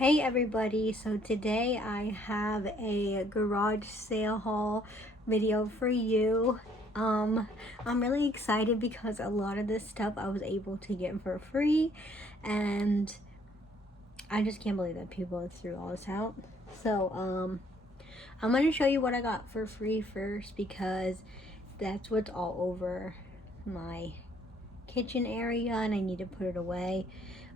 Hey everybody, so today I have a garage sale haul video for you. I'm really excited because a lot of this stuff I was able to get for free, and I just can't believe that people threw all this out. So I'm going to show you what I got for free first because that's what's all over my kitchen area and I need to put it away.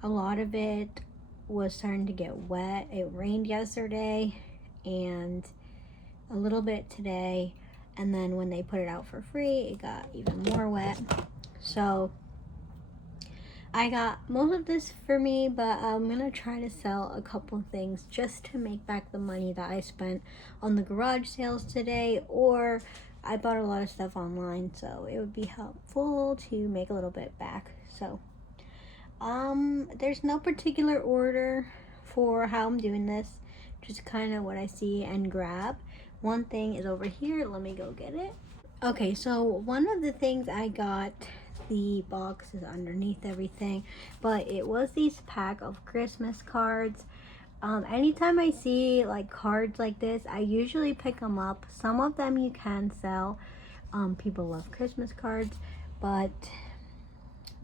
A lot of it was starting to get wet. It rained yesterday and a little bit today, and then when they put it out for free it got even more wet. So I got most of this for me, but I'm gonna try to sell a couple things just to make back the money that I spent on the garage sales today, or I bought a lot of stuff online, so it would be helpful to make a little bit back. So there's no particular order for how I'm doing this, just kind of what I see and grab. One thing is over here, let me go get it. Okay, so one of the things I got, the box is underneath everything, but it was these pack of Christmas cards. Anytime I see like cards like this, I usually pick them up. Some of them you can sell. People love Christmas cards, but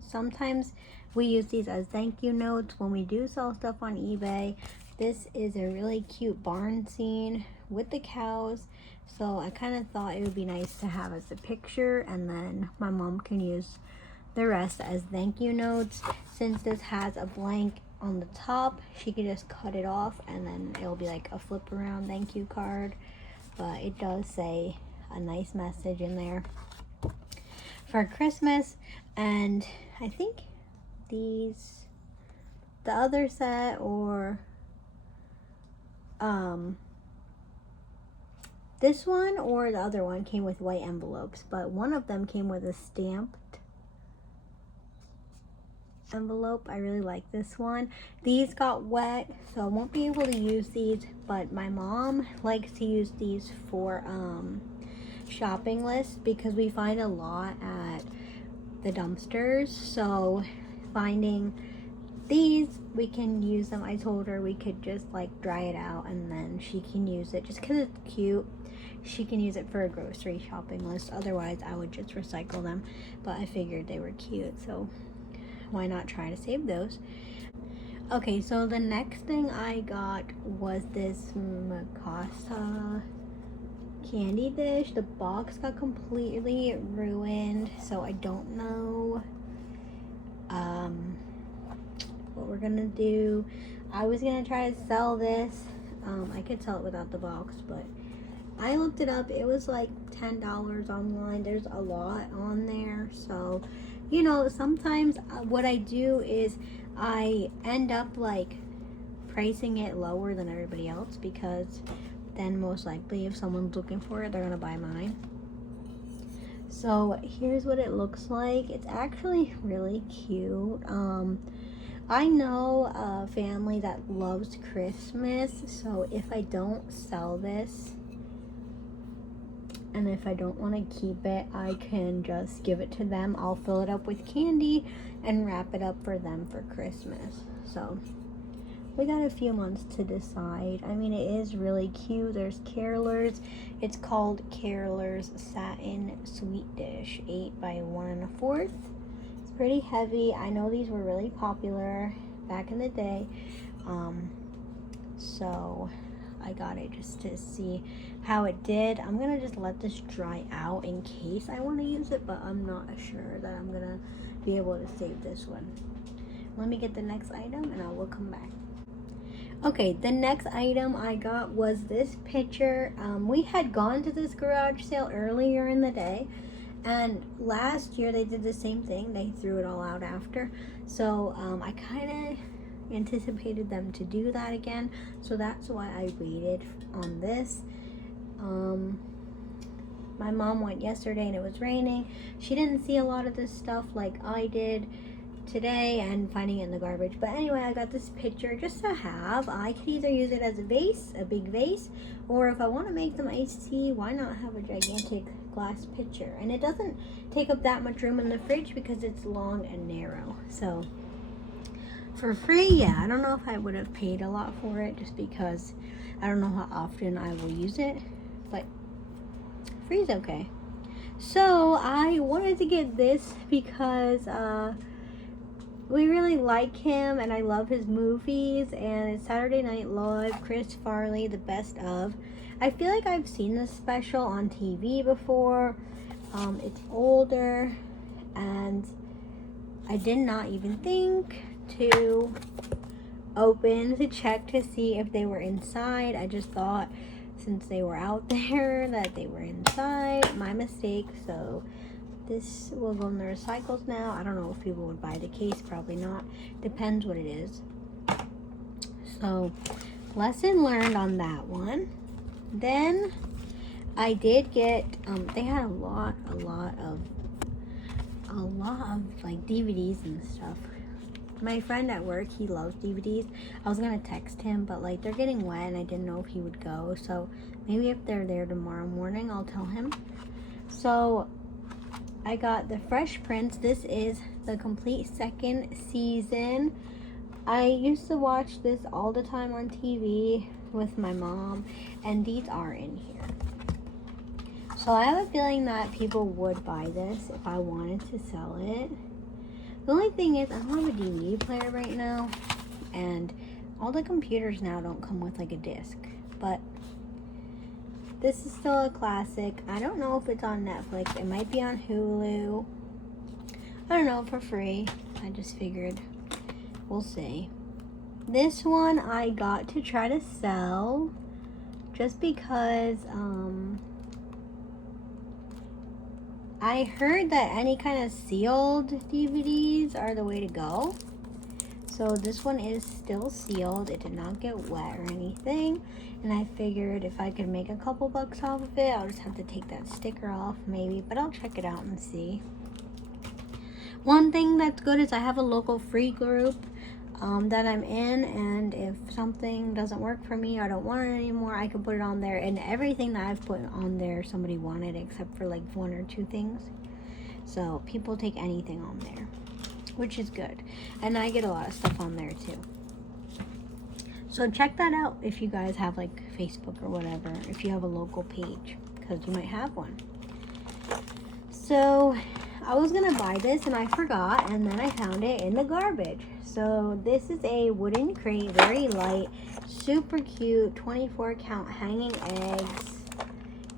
sometimes we use these as thank you notes when we do sell stuff on eBay. This is a really cute barn scene with the cows, so I kind of thought it would be nice to have as a picture, and then my mom can use the rest as thank you notes. Since this has a blank on the top, she could just cut it off and then it'll be like a flip around thank you card, but it does say a nice message in there for Christmas. And I think the other set, or this one or the other one, came with white envelopes, but one of them came with a stamped envelope. I really like this one. These got wet, so I won't be able to use these, but my mom likes to use these for shopping lists because we find a lot at the dumpsters. So finding these, we can use them. I told her we could just like dry it out and then she can use it just because it's cute. She can use it for a grocery shopping list. Otherwise I would just recycle them, but I figured they were cute, so why not try to save those. Okay, so the next thing I got was this Mikasa candy dish. The box got completely ruined, so I don't know what we're gonna do. I was gonna try to sell this. I could sell it without the box, but I looked it up. It was like $10 online. There's a lot on there, so you know, sometimes what I do is I end up like pricing it lower than everybody else, because then most likely if someone's looking for it, they're gonna buy mine. So here's what it looks like. It's actually really cute. I know a family that loves Christmas, so if I don't sell this and if I don't want to keep it, I can just give it to them. I'll fill it up with candy and wrap it up for them for Christmas. So we got a few months to decide. I mean, it is really cute. There's carolers. It's called Carolers Satin Sweet Dish, 8 by 1 1/4. It's pretty heavy. I know these were really popular back in the day. So I got it just to see how it did. I'm gonna just let this dry out in case I want to use it, but I'm not sure that I'm gonna be able to save this one. Let me get the next item and I will come back. Okay, the next item I got was this pitcher. We had gone to this garage sale earlier in the day, and last year they did the same thing. They threw it all out after. So I kind of anticipated them to do that again, so that's why I waited on this. My mom went yesterday and it was raining. She didn't see a lot of this stuff like I did today and finding it in the garbage. But anyway, I got this pitcher just to have. I could either use it as a vase, a big vase, or if I want to make some iced tea, why not have a gigantic glass pitcher? And it doesn't take up that much room in the fridge because it's long and narrow. So For free, yeah. I don't know if I would have paid a lot for it just because I don't know how often I will use it, but free is okay. So I wanted to get this because we really like him and I love his movies, and it's Saturday Night Live, Chris Farley, the best of. I feel like I've seen this special on TV before. It's older, and I did not even think to open to check to see if they were inside. I just thought since they were out there that they were inside. My mistake. So this will go in the recycles now. I don't know if people would buy the case. Probably not. Depends what it is. So lesson learned on that one. Then I did get they had a lot of like DVDs and stuff. My friend at work, he loves DVDs. I was gonna text him, but like they're getting wet and I didn't know if he would go. So maybe if they're there tomorrow morning, I'll tell him. So I got the Fresh Prince. This is the complete second season. I used to watch this all the time on TV with my mom, and these are in here. So I have a feeling that people would buy this if I wanted to sell it. The only thing is I don't have a DVD player right now, and all the computers now don't come with like a disc, but this is still a classic. I don't know if it's on Netflix. It might be on Hulu. I don't know, for free. I just figured we'll see. This one I got to try to sell just because I heard that any kind of sealed DVDs are the way to go. So this one is still sealed. It did not get wet or anything. And I figured if I could make a couple bucks off of it, I'll just have to take that sticker off maybe. But I'll check it out and see. One thing that's good is I have a local free group that I'm in, and if something doesn't work for me or I don't want it anymore, I can put it on there, and everything that I've put on there somebody wanted except for like 1 or 2 things. So people take anything on there, which is good, and I get a lot of stuff on there too. So check that out if you guys have like Facebook or whatever, if you have a local page, because you might have one. So I was gonna buy this and I forgot, and then I found it in the garbage. So this is a wooden crate, very light, super cute, 24 count hanging eggs.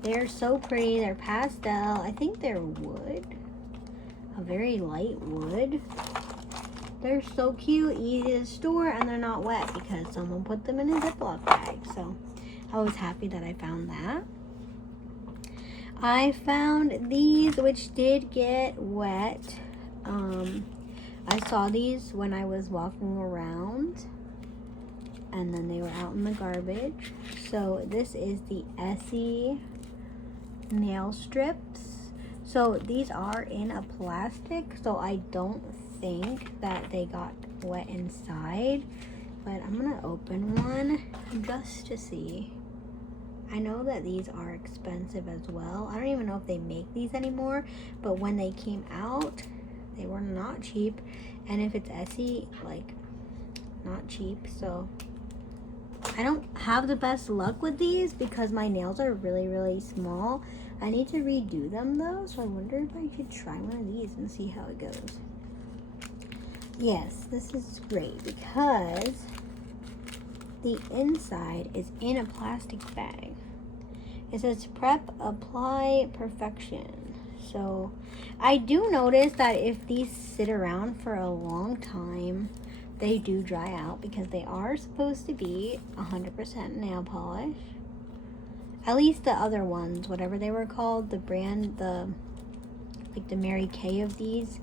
They're so pretty. They're pastel. I think they're wood, a very light wood. They're so cute, easy to store, and they're not wet because someone put them in a Ziploc bag. So I was happy that I found that. I found these, which did get wet. I saw these when I was walking around, and then they were out in the garbage. So this is the Essie nail strips. So these are in a plastic, so I don't think that they got wet inside. But I'm gonna open one just to see. I know that these are expensive as well. I don't even know if they make these anymore, but when they came out, they were not cheap. And if it's Essie, like, not cheap. So I don't have the best luck with these because my nails are really, really small. I need to redo them though, so I wonder if I should try one of these and see how it goes. Yes, this is great because the inside is in a plastic bag. It says prep, apply, perfection. So I do notice that if these sit around for a long time, they do dry out because they are supposed to be 100% nail polish. At least the other ones, whatever they were called, the brand, like the Mary Kay of these,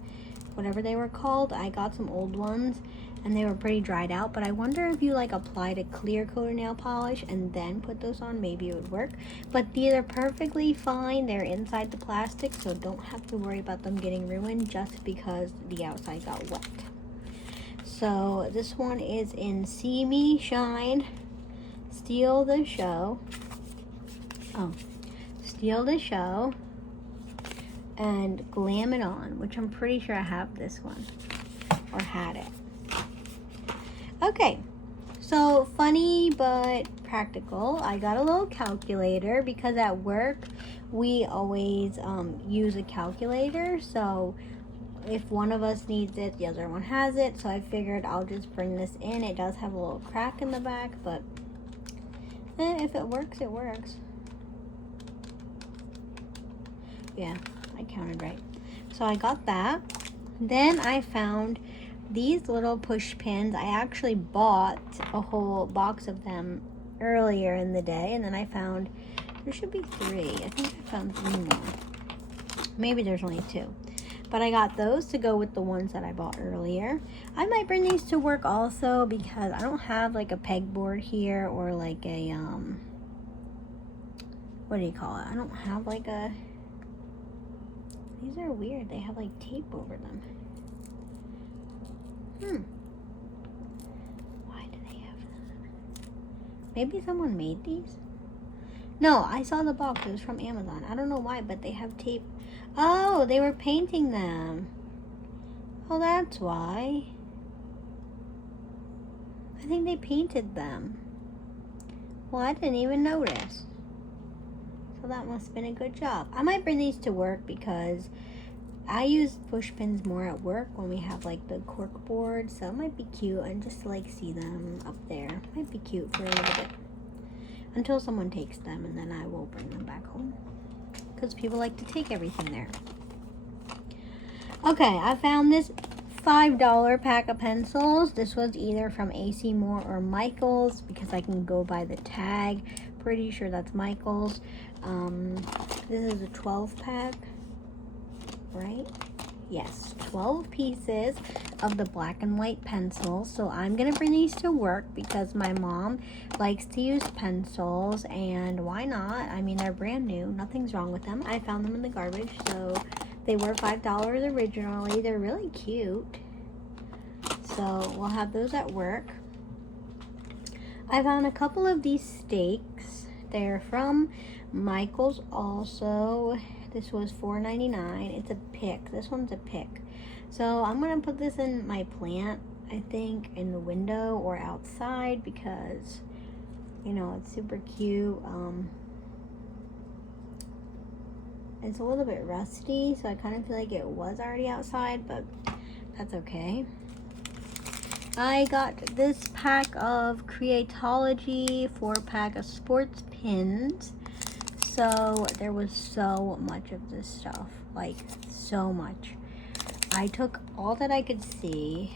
whatever they were called. I got some old ones and they were pretty dried out, but I wonder if you like applied a clear coat of nail polish and then put those on, maybe it would work. But these are perfectly fine. They're inside the plastic, so don't have to worry about them getting ruined just because the outside got wet. So this one is in See Me Shine, Steal the Show. Oh, Steal the Show, and Glam It On, which I'm pretty sure I have this one or had it. Okay, so funny but practical. I got a little calculator because at work we always use a calculator. So if one of us needs it, the other one has it. So I figured I'll just bring this in. It does have a little crack in the back, but if it works, it works. Yeah, I counted right. So I got that. Then I found these little push pins. I actually bought a whole box of them earlier in the day, and then I found there should be 3. I think I found 3 more. Maybe there's only 2. But I got those to go with the ones that I bought earlier. I might bring these to work also because I don't have like a pegboard here or like a what do you call it? I don't have like a, these are weird. They have like tape over them. Why do they have that? Maybe someone made these? No, I saw the box. It was from Amazon. I don't know why, but they have tape. Oh, they were painting them. Oh, that's why. I think they painted them. Well, I didn't even notice. So that must have been a good job. I might bring these to work because I use push pins more at work when we have like the cork board. So it might be cute and just to like see them up there. Might be cute for a little bit. Until someone takes them, and then I will bring them back home. Because people like to take everything there. Okay, I found this $5 pack of pencils. This was either from AC Moore or Michaels because I can go by the tag. Pretty sure that's Michaels. This is a 12 pack, right? Yes, 12 pieces of the black and white pencils. So I'm gonna bring these to work because my mom likes to use pencils, and why not? I mean, they're brand new, nothing's wrong with them. I found them in the garbage, so they were $5 originally. They're really cute. So we'll have those at work. I found a couple of these stakes. They're from Michaels also. This was $4.99. It's a pick. This one's a pick. So I'm going to put this in my plant, I think, in the window or outside because, you know, it's super cute. It's a little bit rusty, so I kind of feel like it was already outside, but that's okay. I got this pack of Creatology 4-pack of sports pins. So there was so much of this stuff, like so much. I took all that I could see.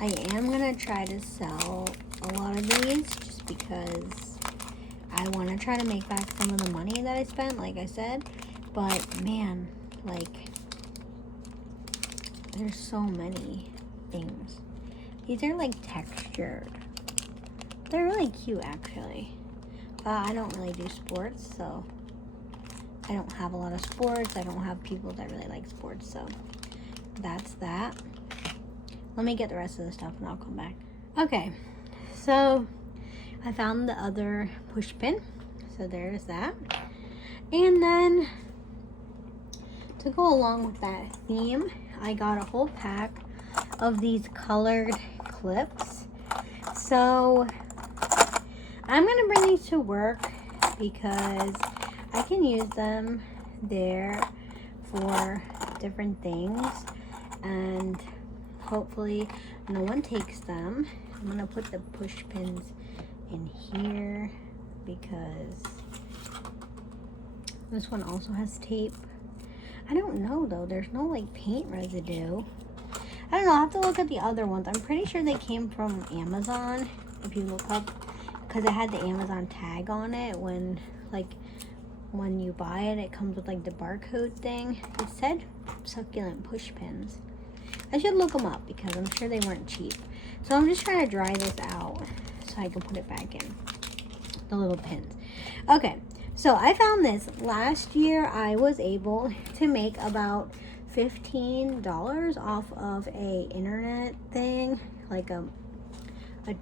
I am gonna try to sell a lot of these just because I want to try to make back some of the money that I spent, like I said. But man, like there's so many things. These are like textured. They're really cute actually. I don't really do sports, so I don't have a lot of sports. I don't have people that really like sports, so that's that. Let me get the rest of the stuff and I'll come back. Okay, so I found the other push pin. So there's that. And then to go along with that theme, I got a whole pack of these colored clips. So I'm gonna bring these to work because I can use them there for different things, and hopefully no one takes them. I'm gonna put the push pins in here because this one also has tape. I don't know though, there's no like paint residue. I don't know, I'll have to look at the other ones. I'm pretty sure they came from Amazon if you look up, because it had the Amazon tag on it. When you buy it, it comes with like the barcode thing. It said succulent push pins. I should look them up because I'm sure they weren't cheap. So I'm just trying to dry this out so I can put it back in the little pins. Okay, so I found this last year. I was able to make about $15 off of a internet thing, like a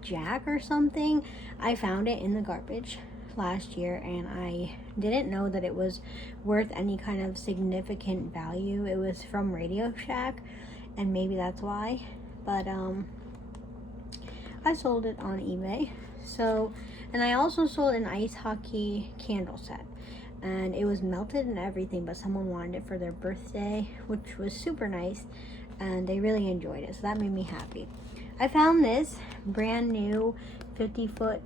jack or something. I found it in the garbage last year and I didn't know that it was worth any kind of significant value. It was from Radio Shack, and maybe that's why but I sold it on eBay. So, and I also sold an ice hockey candle set, and it was melted and everything, but someone wanted it for their birthday, which was super nice, and they really enjoyed it, so that made me happy. I found this brand new 50-foot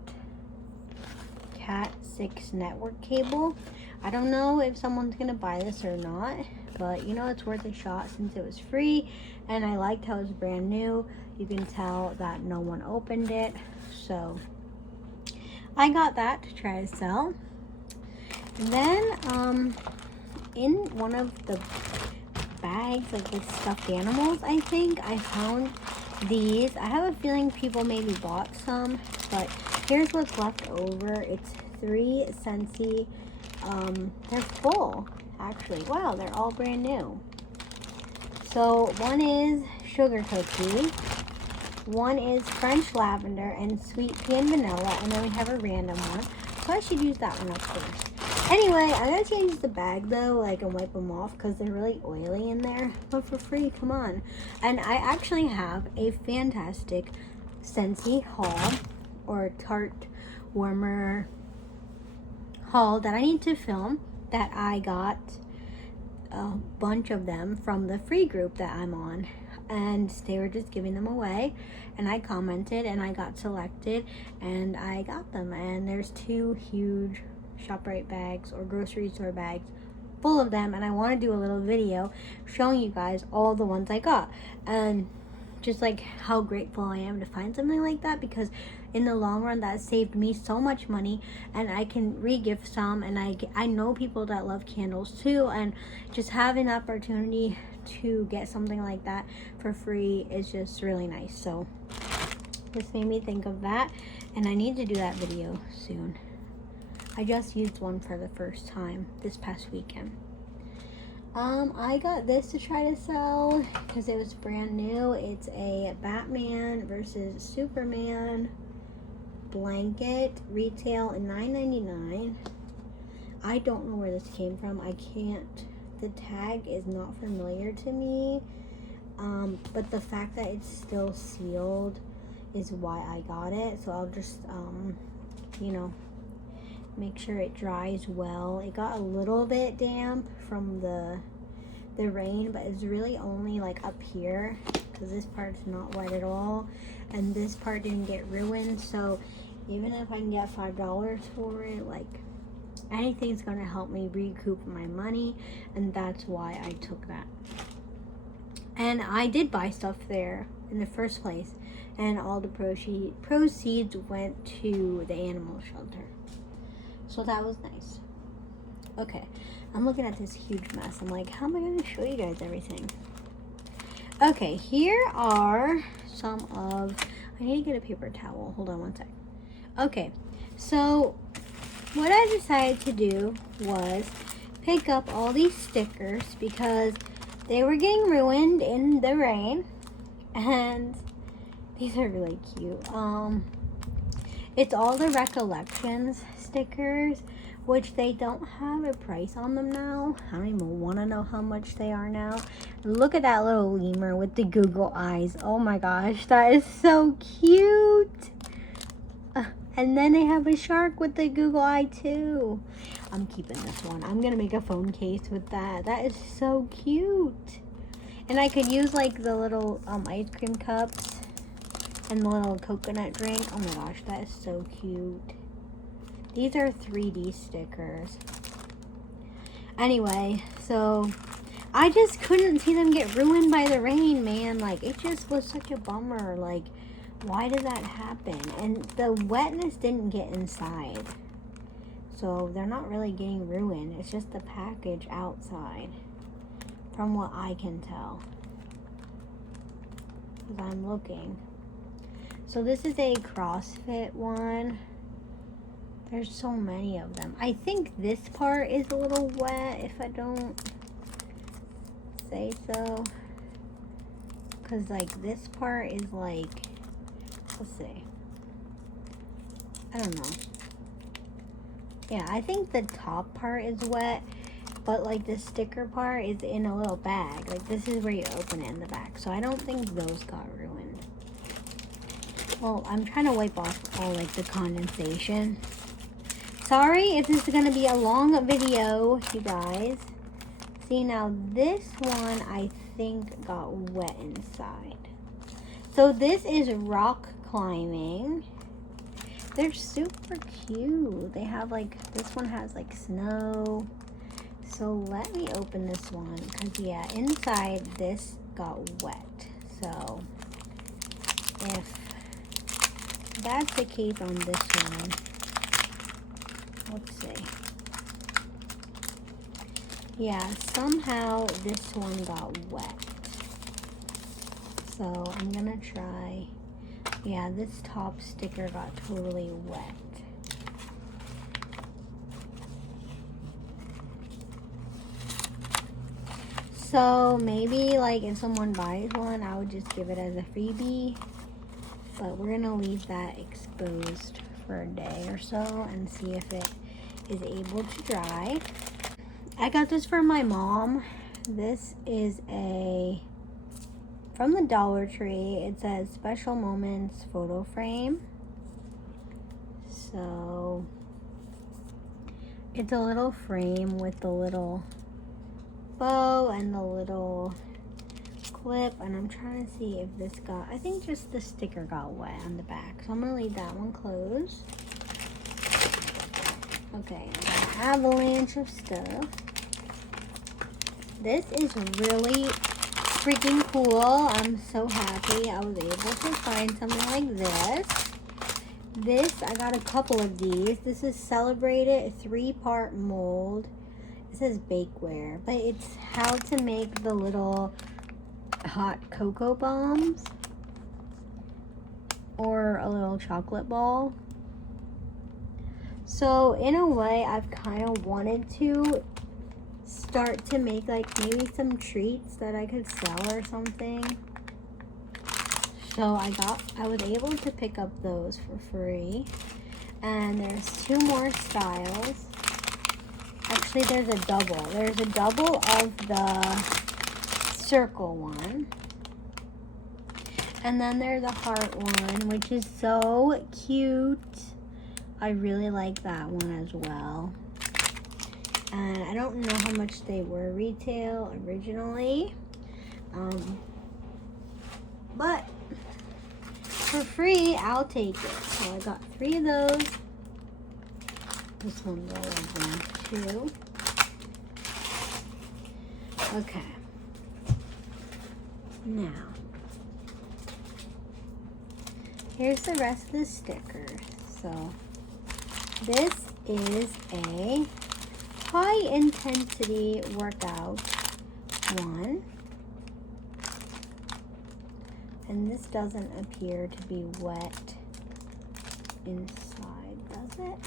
Cat 6 network cable. I don't know if someone's gonna buy this or not, but you know, it's worth a shot since it was free, and I liked how it was brand new. You can tell that no one opened it, so I got that to try to sell. And then in one of the bags, like with stuffed animals, I think I found these. I have a feeling people maybe bought some, but here's what's left over. It's 3 Scentsy. They're full, actually. Wow, they're all brand new. So one is sugar cookie, one is French lavender and sweet pea and vanilla, and then we have a random one. So I should use that one up first. Anyway, I'm gonna change the bag though, like, and wipe them off because they're really oily in there. But for free, come on. And I actually have a fantastic Scentsy haul, or Tarte warmer haul that I need to film, that I got a bunch of them from the free group that I'm on, and they were just giving them away, and I commented and I got selected and I got them. And there's 2 huge ShopRite bags or grocery store bags full of them, and I want to do a little video showing you guys all the ones I got, and just like how grateful I am to find something like that, because in the long run that saved me so much money, and I can re-gift some, and I know people that love candles too, and just having the opportunity to get something like that for free is just really nice. So this made me think of that, and I need to do that video soon. I just used one for the first time this past weekend. I got this to try to sell because it was brand new. It's a Batman versus Superman blanket, retail at $9.99. I don't know where this came from. The tag is not familiar to me. But the fact that it's still sealed is why I got it. So I'll just, you know, make sure it dries well. It got a little bit damp from the rain, but it's really only like up here, because this part's not wet at all, and this part didn't get ruined. So even if I can get $5 for it, like, anything's gonna help me recoup my money, and that's why I took that. And I did buy stuff there in the first place, and all the proceeds went to the animal shelter. So that was nice. Okay, I'm looking at this huge mess. I'm like, how am I going to show you guys everything? Okay, here are some of... I need to get a paper towel. Hold on one sec. Okay, so what I decided to do was pick up all these stickers because they were getting ruined in the rain. And these are really cute. It's all the Recollections stickers, which they don't have a price on them now. I don't even want to know how much they are now. Look at that little lemur with the Google eyes. Oh my gosh, that is so cute. And then they have a shark with the Google eye too. I'm keeping this one. I'm gonna make a phone case with that. That is so cute. And I could use like the little ice cream cups and the little coconut drink. Oh my gosh, that is so cute. These are 3D stickers. Anyway, so I just couldn't see them get ruined by the rain, man. Like, it just was such a bummer. Like, why did that happen? And the wetness didn't get inside, so they're not really getting ruined. It's just the package outside, from what I can tell, because I'm looking. So this is a CrossFit one. There's so many of them. I think this part is a little wet, if I don't say so. Because, like, this part is, like, let's see. I don't know. Yeah, I think the top part is wet, but, like, the sticker part is in a little bag. Like, this is where you open it in the back. So I don't think those got ruined. Well, I'm trying to wipe off all like the condensation. Sorry if this is gonna be a long video, you guys. See, now this one I think got wet inside. So this is rock climbing. They're super cute. They have like, this one has like snow. So let me open this one, because yeah, inside this got wet. So if that's the case on this one, let's see. Yeah, somehow this one got wet. So I'm gonna try, yeah, this top sticker got totally wet. So maybe like if someone buys one, I would just give it as a freebie. But we're gonna leave that exposed for a day or so and see if it is able to dry. I got this for my mom. This is from the Dollar Tree. It says Special Moments photo frame. So it's a little frame with the little bow and the little clip, and I'm trying to see if this got, I think just the sticker got wet on the back, so I'm gonna leave that one closed. Okay, I got an avalanche of stuff. This is really freaking cool. I'm so happy I was able to find something like this. I got a couple of these. This is Celebrated 3-part mold. It says bakeware, but it's how to make the little hot cocoa bombs or a little chocolate ball. So in a way, I've kind of wanted to start to make like maybe some treats that I could sell or something. So I was able to pick up those for free. And there's 2 more styles. Actually, there's a double. There's a double of the circle one. And then there's a heart one, which is so cute. I really like that one as well. And I don't know how much they were retail originally. But for free, I'll take it. So I got 3 of those. This one's all of them too. Okay. Now, here's the rest of the stickers. So this is a high intensity workout one. And this doesn't appear to be wet inside, does it?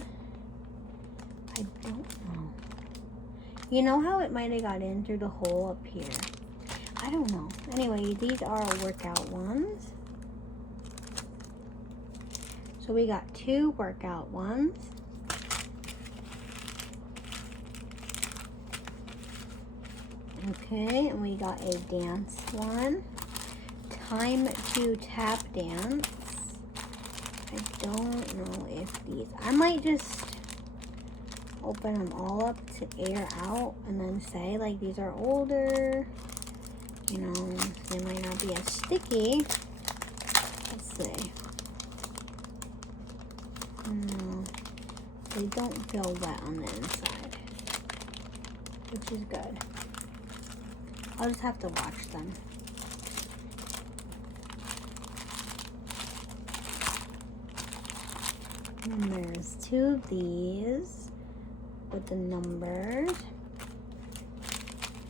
I don't know. You know how it might have got in through the hole up here? I don't know. Anyway, these are workout ones. So we got 2 workout ones. Okay, and we got a dance one. Time to tap dance. I don't know if these, I might just open them all up to air out and then say like these are older, you know, they might not be as sticky. Let's see. No, they don't feel wet on the inside, which is good. I'll just have to watch them. And there's 2 of these with the numbers.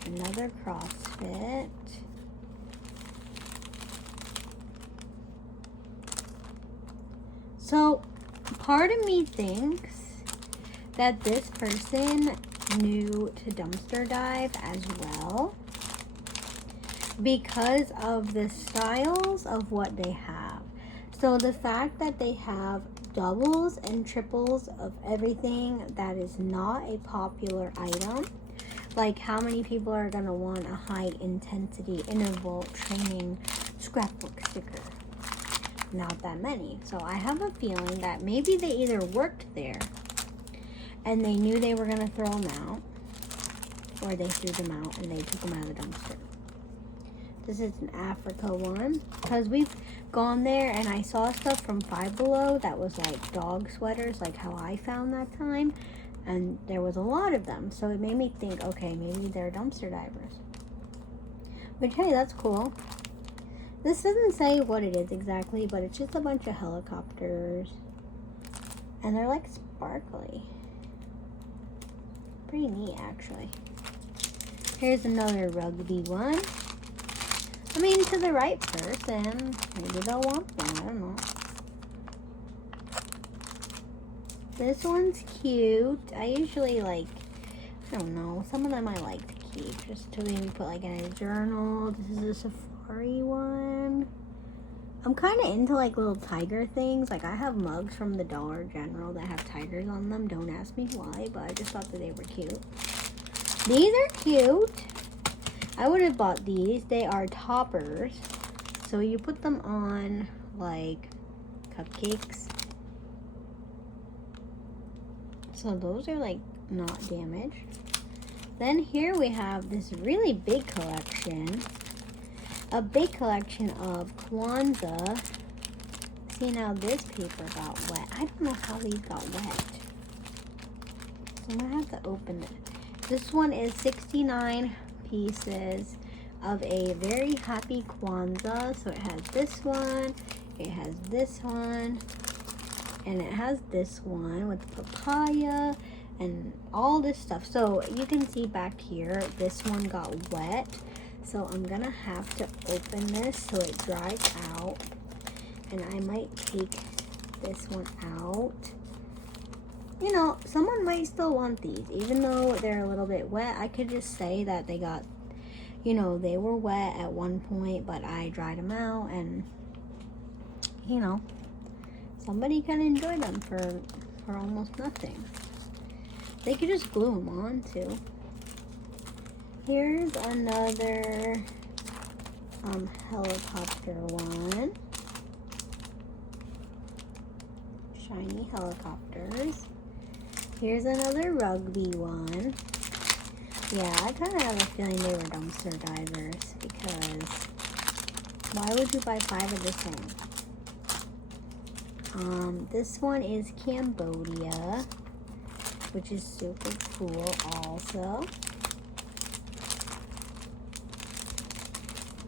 Another CrossFit. So part of me thinks that this person knew to dumpster dive as well, because of the styles of what they have. So the fact that they have doubles and triples of everything that is not a popular item, like how many people are going to want a high intensity interval training scrapbook sticker? not that many. So I have a feeling that maybe they either worked there and they knew they were going to throw them out, or they threw them out and they took them out of the dumpster. This is an Africa one, because we've gone there and I saw stuff from Five Below that was like dog sweaters, like how I found that time, and there was a lot of them. So it made me think, okay, maybe they're dumpster divers. Which, hey, that's cool. This doesn't say what it is exactly, but it's just a bunch of helicopters. And they're like sparkly. Pretty neat, actually. Here's another rugby one. I mean, to the right person, maybe they'll want one. I don't know. This one's cute. I usually like, I don't know, some of them I like to keep just to maybe put like in a journal. This is a safari one. I'm kind of into like little tiger things. Like I have mugs from the Dollar General that have tigers on them. Don't ask me why, but I just thought that they were cute. These are cute. I would have bought these. They are toppers. So you put them on like cupcakes. So those are like not damaged. Then here we have this really big collection. A big collection of Kwanzaa. See, now this paper got wet. I don't know how these got wet. So I'm gonna have to open it. This one is 69 pieces of a very happy Kwanzaa. So it has this one, it has this one, and it has this one with papaya and all this stuff. So you can see back here, this one got wet. So I'm gonna have to open this so it dries out. And I might take this one out. You know, someone might still want these, even though they're a little bit wet. I could just say that they got, you know, they were wet at one point, but I dried them out, and, you know, somebody can enjoy them for almost nothing. They could just glue them on, too. Here's another helicopter one. Shiny helicopters. Here's another rugby one. Yeah, I kind of have a feeling they were dumpster divers, because why would you buy 5 of the same? This one is Cambodia, which is super cool also.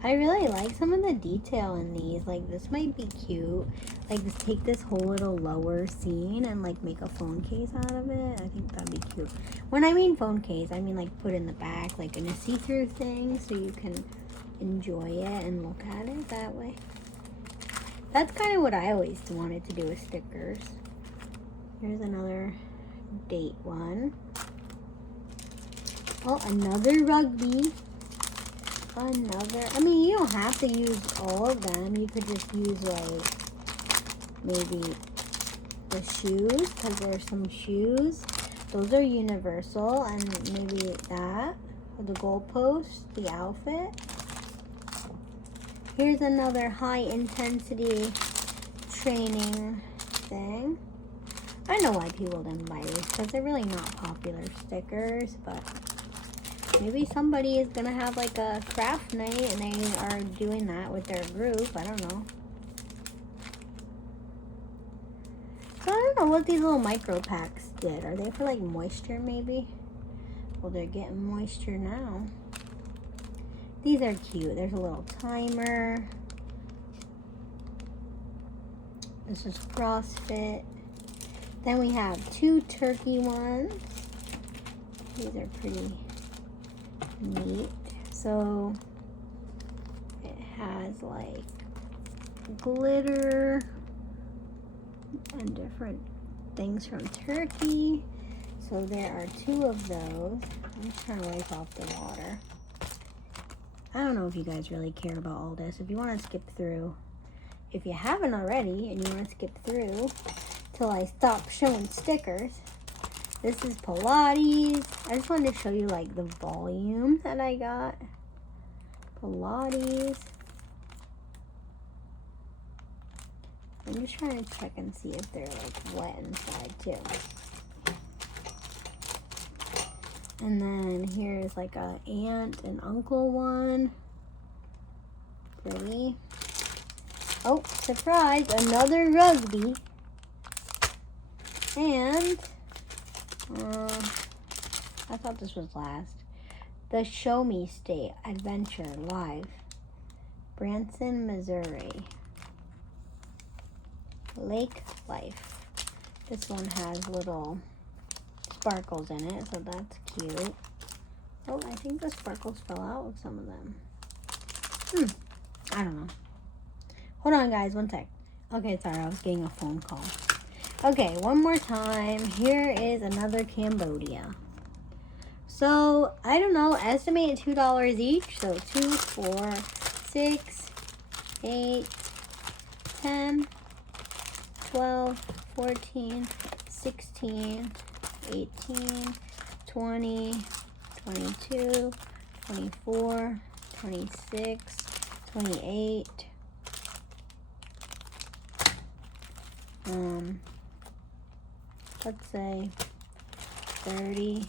I really like some of the detail in these. Like, this might be cute. Like, just take this whole little lower scene and, like, make a phone case out of it. I think that'd be cute. When I mean phone case, I mean, like, put in the back, like, in a see-through thing so you can enjoy it and look at it that way. That's kind of what I always wanted to do with stickers. Here's another date one. Oh, another rugby. Another, I mean, you don't have to use all of them. You could just use, like, maybe the shoes, because there's some shoes. Those are universal, and maybe that, or the goalpost, the outfit. Here's another high-intensity training thing. I know why people didn't buy these, because they're really not popular stickers, but maybe somebody is going to have like a craft night and they are doing that with their group. I don't know. So I don't know what these little micro packs did. Are they for like moisture maybe? Well, they're getting moisture now. These are cute. There's a little timer. This is CrossFit. Then we have 2 turkey ones. These are pretty neat. So it has like glitter and different things from Turkey. So there are 2 of those. I'm just trying to wipe off the water. I don't know if you guys really care about all this. If you want to skip through, if you haven't already and you want to skip through till I stop showing stickers, this is Pilates. I just wanted to show you like the volume that I got. Pilates. I'm just trying to check and see if they're like wet inside too. And then here's like a aunt and uncle one. Pretty. Oh, surprise, another Rugby. And, I thought this was last. The Show Me State Adventure Live. Branson, Missouri. Lake Life. This one has little sparkles in it, so that's cute. Oh, I think the sparkles fell out of some of them. I don't know. Hold on, guys, one sec. Okay, sorry, I was getting a phone call. Okay, one more time. Here is another Cambodia. So, I don't know, estimate $2 each. So, 2, 4, 6, 8, 10, 12, 14, 16, 18, 20, 22, 24, 26, 28, let's say 30,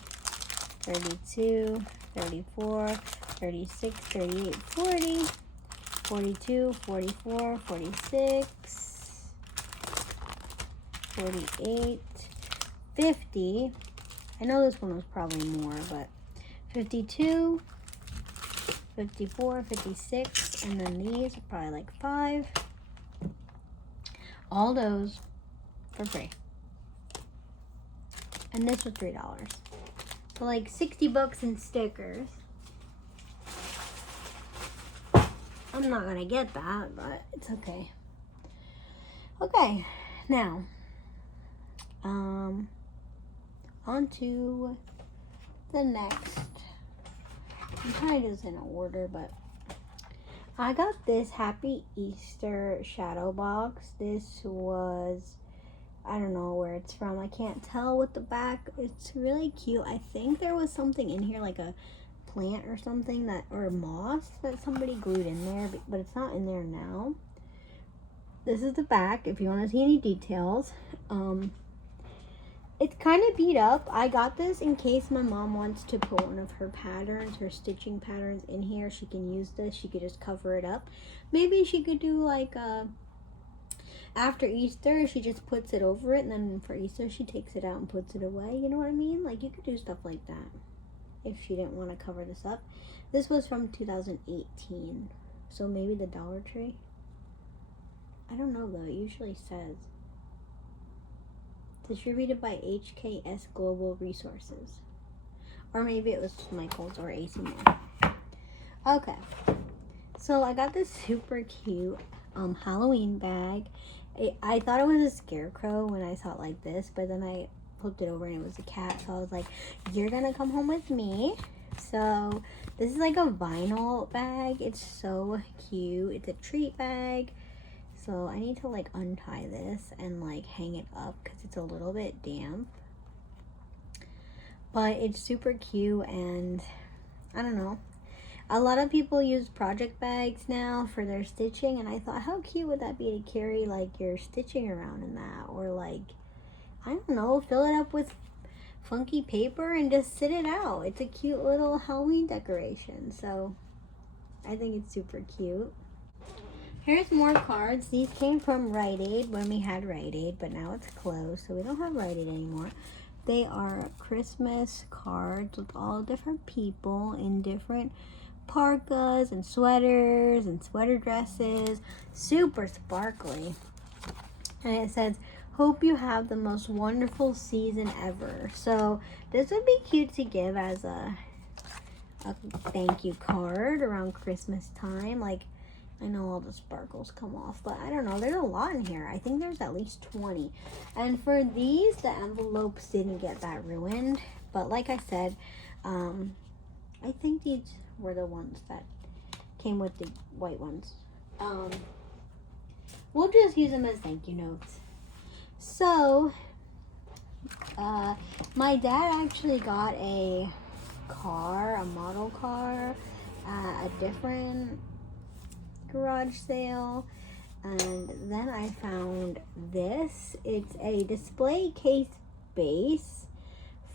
32, 34, 36, 38, 40, 42, 44, 46, 48, 50. I know this one was probably more, but 52, 54, 56, and then these are probably like 5. All those for free. And this was $3. So like 60 bucks in stickers. I'm not gonna get that, but it's okay. Okay, now on to the next. I'm trying to do this in order, but I got this Happy Easter shadow box. This was, I don't know where it's from. I can't tell with the back. It's really cute. I think there was something in here, like a plant or something, that, or moss that somebody glued in there, but it's not in there now. This is the back if you want to see any details. It's kind of beat up. I got this in case my mom wants to put one of her patterns, her stitching patterns in here. She can use this. She could just cover it up. Maybe she could do like after Easter, she just puts it over it, and then for Easter, she takes it out and puts it away. You know what I mean? Like, you could do stuff like that if she didn't want to cover this up. This was from 2018, so maybe the Dollar Tree. I don't know, though. It usually says. Distributed by HKS Global Resources. Or maybe it was Michaels or AC Moore. Okay. So I got this super cute Halloween bag. I thought it was a scarecrow when I saw it like this, but then I flipped it over and it was a cat. So I was like, you're gonna come home with me. So this is like a vinyl bag. It's so cute. It's a treat bag. So I need to like untie this and like hang it up because it's a little bit damp. But it's super cute, and I don't know. A lot of people use project bags now for their stitching, and I thought, how cute would that be to carry like your stitching around in that, or like, I don't know, fill it up with funky paper and just sit it out. It's a cute little Halloween decoration. So I think it's super cute. Here's more cards. These came from Rite Aid when we had Rite Aid, but now it's closed, so we don't have Rite Aid anymore. They are Christmas cards with all different people in different parkas and sweaters and sweater dresses. Super sparkly. And it says, hope you have the most wonderful season ever. So this would be cute to give as a thank you card around Christmas time. Like, I know all the sparkles come off, but I don't know. There's a lot in here. I think there's at least 20. And for these, the envelopes didn't get that ruined. But like I said, I think these were the ones that came with the white ones. We'll just use them as thank you notes. So, my dad actually got a car, a model car, at a different garage sale, And then I found this. It's a display case base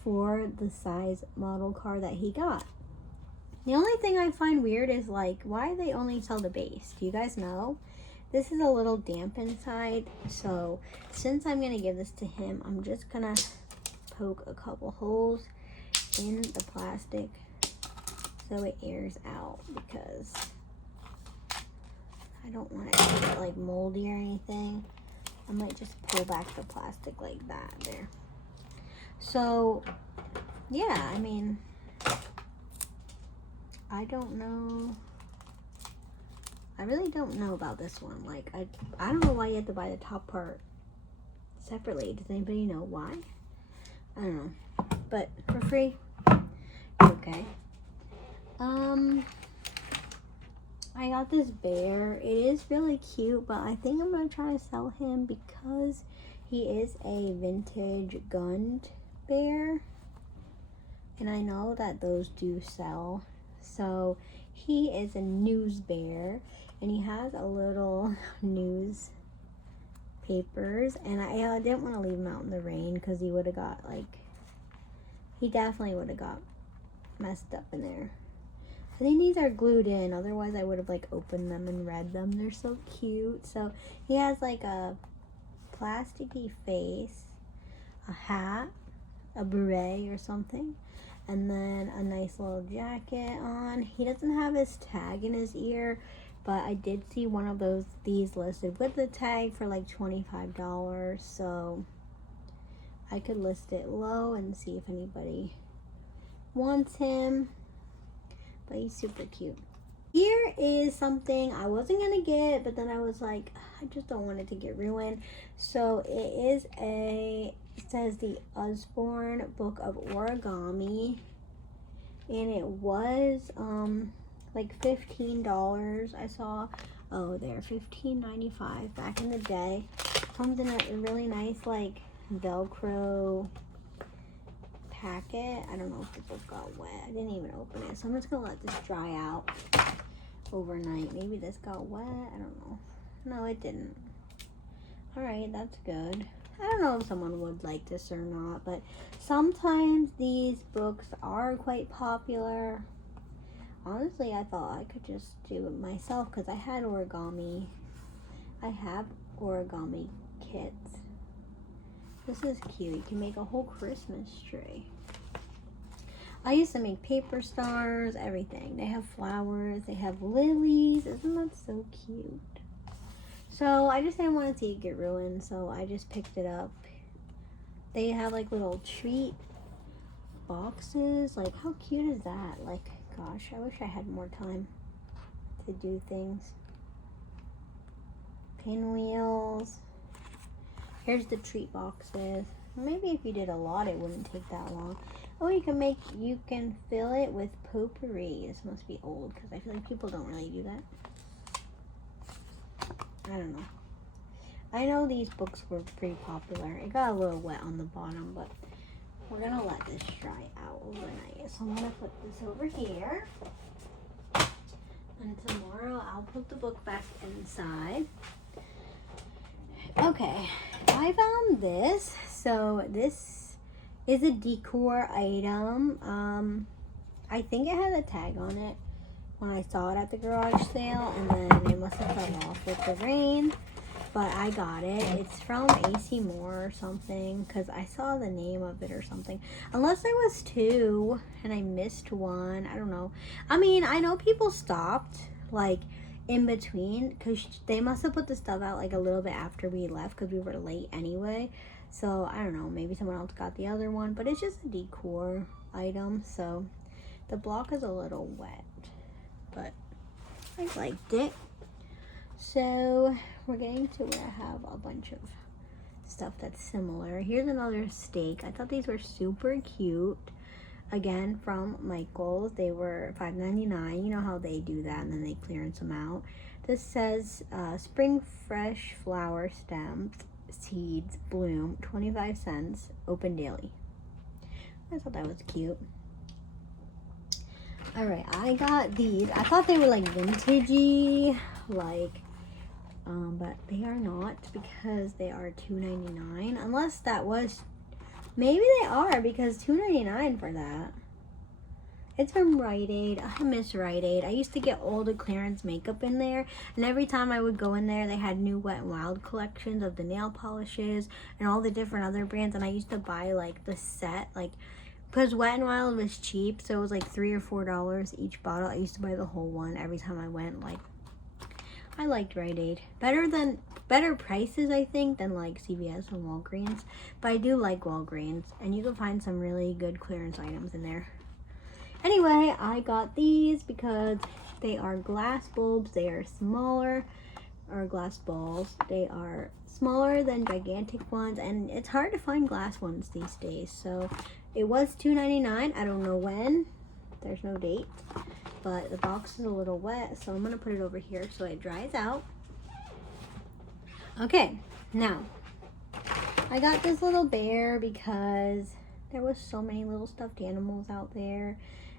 for the size model car that he got. The only thing I find weird is like, why do they only sell the base? Do you guys know? This is a little damp inside, so since I'm gonna give this to him, I'm just gonna poke a couple holes in the plastic so it airs out, because I don't want it to get like moldy or anything. I might just pull back the plastic like that there. So yeah, I mean, I don't know. I really don't know about this one. Like, I don't know why you have to buy the top part separately. Does anybody know why? I don't know. But for free, okay. I got this bear. It is really cute, but I think I'm gonna try to sell him because he is a vintage Gund bear, and I know that those do sell. So he is a news bear, and he has a little news papers, and I didn't want to leave him out in the rain because he would have got like, he definitely would have got messed up in there. I think these are glued in, otherwise I would have like opened them and read them. They're so cute. So he has like a plasticky face, a hat, a beret or something, and then a nice little jacket on. He doesn't have his tag in his ear, but I did see one of these listed with the tag for like $25, so I could list it low and see if anybody wants him. But he's super cute. Here is something I wasn't gonna get, but then I was like, I just don't want it to get ruined. So it says the Usborne Book of Origami, and it was like $15. I saw, oh there, $15.95 back in the day. Comes in a really nice like Velcro packet. I don't know if the book got wet. I didn't even open it, so I'm just gonna let this dry out overnight. Maybe this got wet. I don't know. No, it didn't. All right, that's good. I don't know if someone would like this or not, but sometimes these books are quite popular. Honestly, I thought I could just do it myself because I had origami. I have origami kits. This is cute. You can make a whole Christmas tree. I used to make paper stars, everything. They have flowers, they have lilies. Isn't that so cute? So I just didn't want to see it get ruined, so I just picked it up. They have like little treat boxes. Like, how cute is that? Like, gosh, I wish I had more time to do things. Pinwheels. Here's the treat boxes. Maybe if you did a lot, it wouldn't take that long. Oh, you can fill it with potpourri. This must be old because I feel like people don't really do that. I don't know. I know these books were pretty popular. It got a little wet on the bottom, but we're gonna let this dry out overnight. So I'm gonna put this over here. And tomorrow I'll put the book back inside. Okay, I found this. So this is a decor item. I think it had a tag on it when I saw it at the garage sale, and then it must have fell off with the rain, but I got it. It's from AC Moore or something, because I saw the name of it or something. Unless there was two and I missed one. I don't know. I mean, I know people stopped like in between because they must have put the stuff out like a little bit after we left because we were late anyway. So I don't know, maybe someone else got the other one, but it's just a decor item. So the block is a little wet, but I liked it. So we're getting to where I have a bunch of stuff that's similar. Here's another steak. I thought these were super cute. Again, from Michaels. They were $5.99. You know how they do that and then they clearance them out. This says spring fresh flower stems, seeds, bloom, 25 cents, open daily. I thought that was cute. Alright, I got these. I thought they were like vintagey, like but they are not because they are $2.99. Unless that was, maybe they are because $2.99 for that. It's from Rite Aid. I miss Rite Aid. I used to get all the clearance makeup in there, and every time I would go in there, they had new Wet n Wild collections of the nail polishes and all the different other brands, and I used to buy like the set, like, because Wet n Wild was cheap, so it was like $3 or $4 each bottle. I used to buy the whole one every time I went. Like, I liked Rite Aid. Better prices, I think, than like CVS and Walgreens, but I do like Walgreens, and you can find some really good clearance items in there. Anyway, I got these because they are glass bulbs. They are smaller, or glass balls. They are smaller than gigantic ones, and it's hard to find glass ones these days. So it was $2.99. I don't know when. There's no date, but the box is a little wet, so I'm gonna put it over here so it dries out. Okay, now I got this little bear because there was so many little stuffed animals out there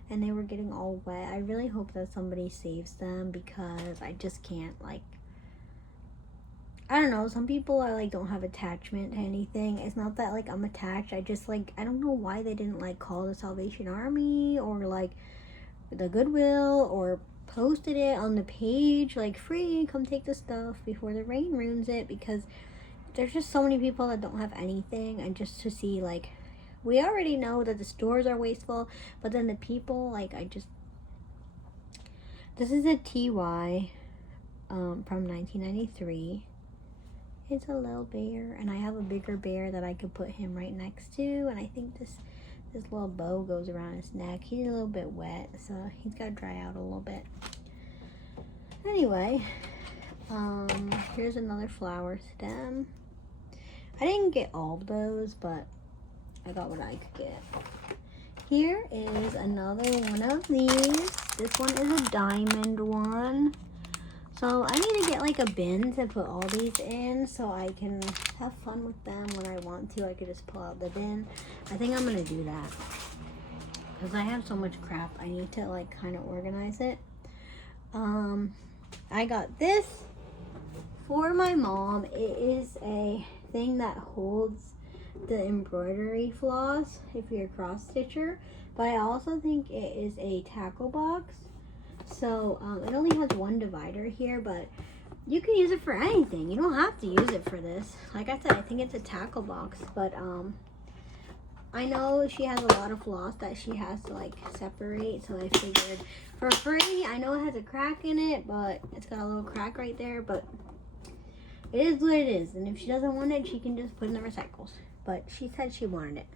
and they were getting all wet. I really hope that somebody saves them because I just can't, like, I don't know, some people are like don't have attachment to anything. It's not that like I'm attached, I just like, I don't know why they didn't like call the Salvation Army or like the Goodwill or posted it on the page like free, come take the stuff before the rain ruins it, because there's just so many people that don't have anything. And just to see, like, we already know that the stores are wasteful, but then the people, like, this is a TY from 1993. It's a little bear, and I have a bigger bear that I could put him right next to, and I think this little bow goes around his neck. He's a little bit wet, so he's got to dry out a little bit. Anyway, here's another flower stem. I didn't get all of those, but I got what I could get. Here is another one of these. This one is a diamond one. So I need to get like a bin to put all these in so I can have fun with them when I want to. I could just pull out the bin. I think I'm going to do that because I have so much crap. I need to like kind of organize it. I got this for my mom. It is a thing that holds the embroidery floss if you're a cross stitcher, but I also think it is a tackle box. So it only has one divider here, but you can use it for anything. You don't have to use it for this. Like I said, I think it's a tackle box, but I know she has a lot of floss that she has to like separate, so I figured for free. I know it has a crack in it, but it's got a little crack right there, but it is what it is. And if she doesn't want it, she can just put it in the recycles. But she said she wanted it.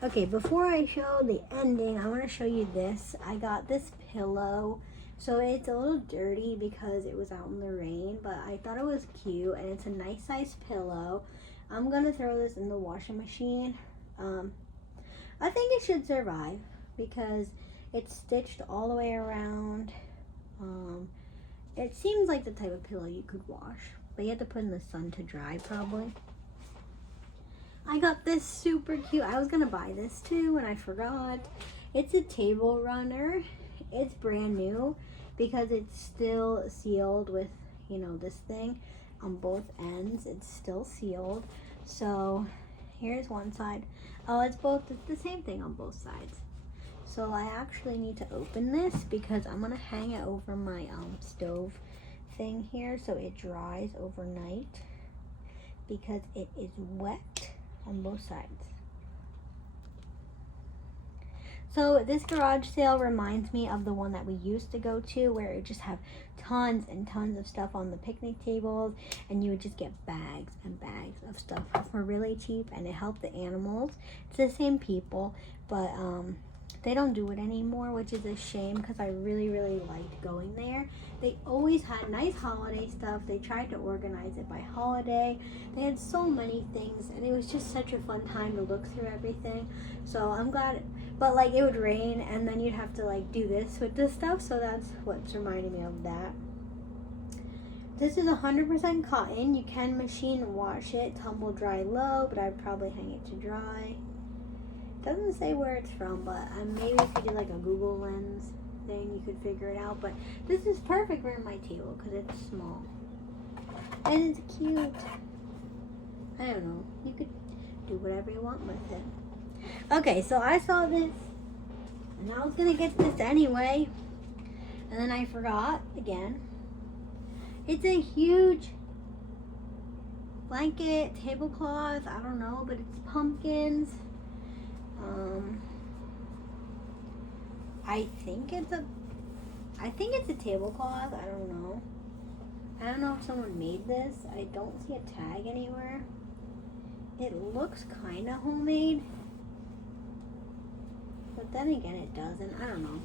Okay, before I show the ending, I want to show you this. I got this pillow. So it's a little dirty because it was out in the rain, but I thought it was cute, and it's a nice size pillow. I'm going to throw this in the washing machine. I think it should survive because it's stitched all the way around. It seems like the type of pillow you could wash, but you have to put in the sun to dry probably. I got this super cute. I was gonna buy this too and I forgot. It's a table runner. It's brand new because it's still sealed with, you know, this thing on both ends. It's still sealed. So here's one side. Oh, it's the same thing on both sides. So I actually need to open this because I'm gonna hang it over my stove thing here so it dries overnight because it is wet on both sides. So this garage sale reminds me of the one that we used to go to, where it just have tons and tons of stuff on the picnic tables, and you would just get bags and bags of stuff for really cheap, and it helped the animals. It's the same people, but they don't do it anymore, which is a shame because I really, really liked going there. They always had nice holiday stuff. They tried to organize it by holiday. They had so many things, and it was just such a fun time to look through everything. So I'm glad, but like it would rain, and then you'd have to like do this with this stuff. So that's what's reminding me of that. This is 100% cotton. You can machine wash it, tumble dry low, but I'd probably hang it to dry. Doesn't say where it's from, but maybe if you did like a Google Lens thing, you could figure it out. But this is perfect for my table because it's small. And it's cute. I don't know. You could do whatever you want with it. Okay, so I saw this. And I was going to get this anyway. And then I forgot again. It's a huge blanket, tablecloth. I don't know, but it's pumpkins. I think it's a tablecloth. I don't know. I don't know if someone made this. I don't see a tag anywhere. It looks kind of homemade. But then again, it doesn't. I don't know.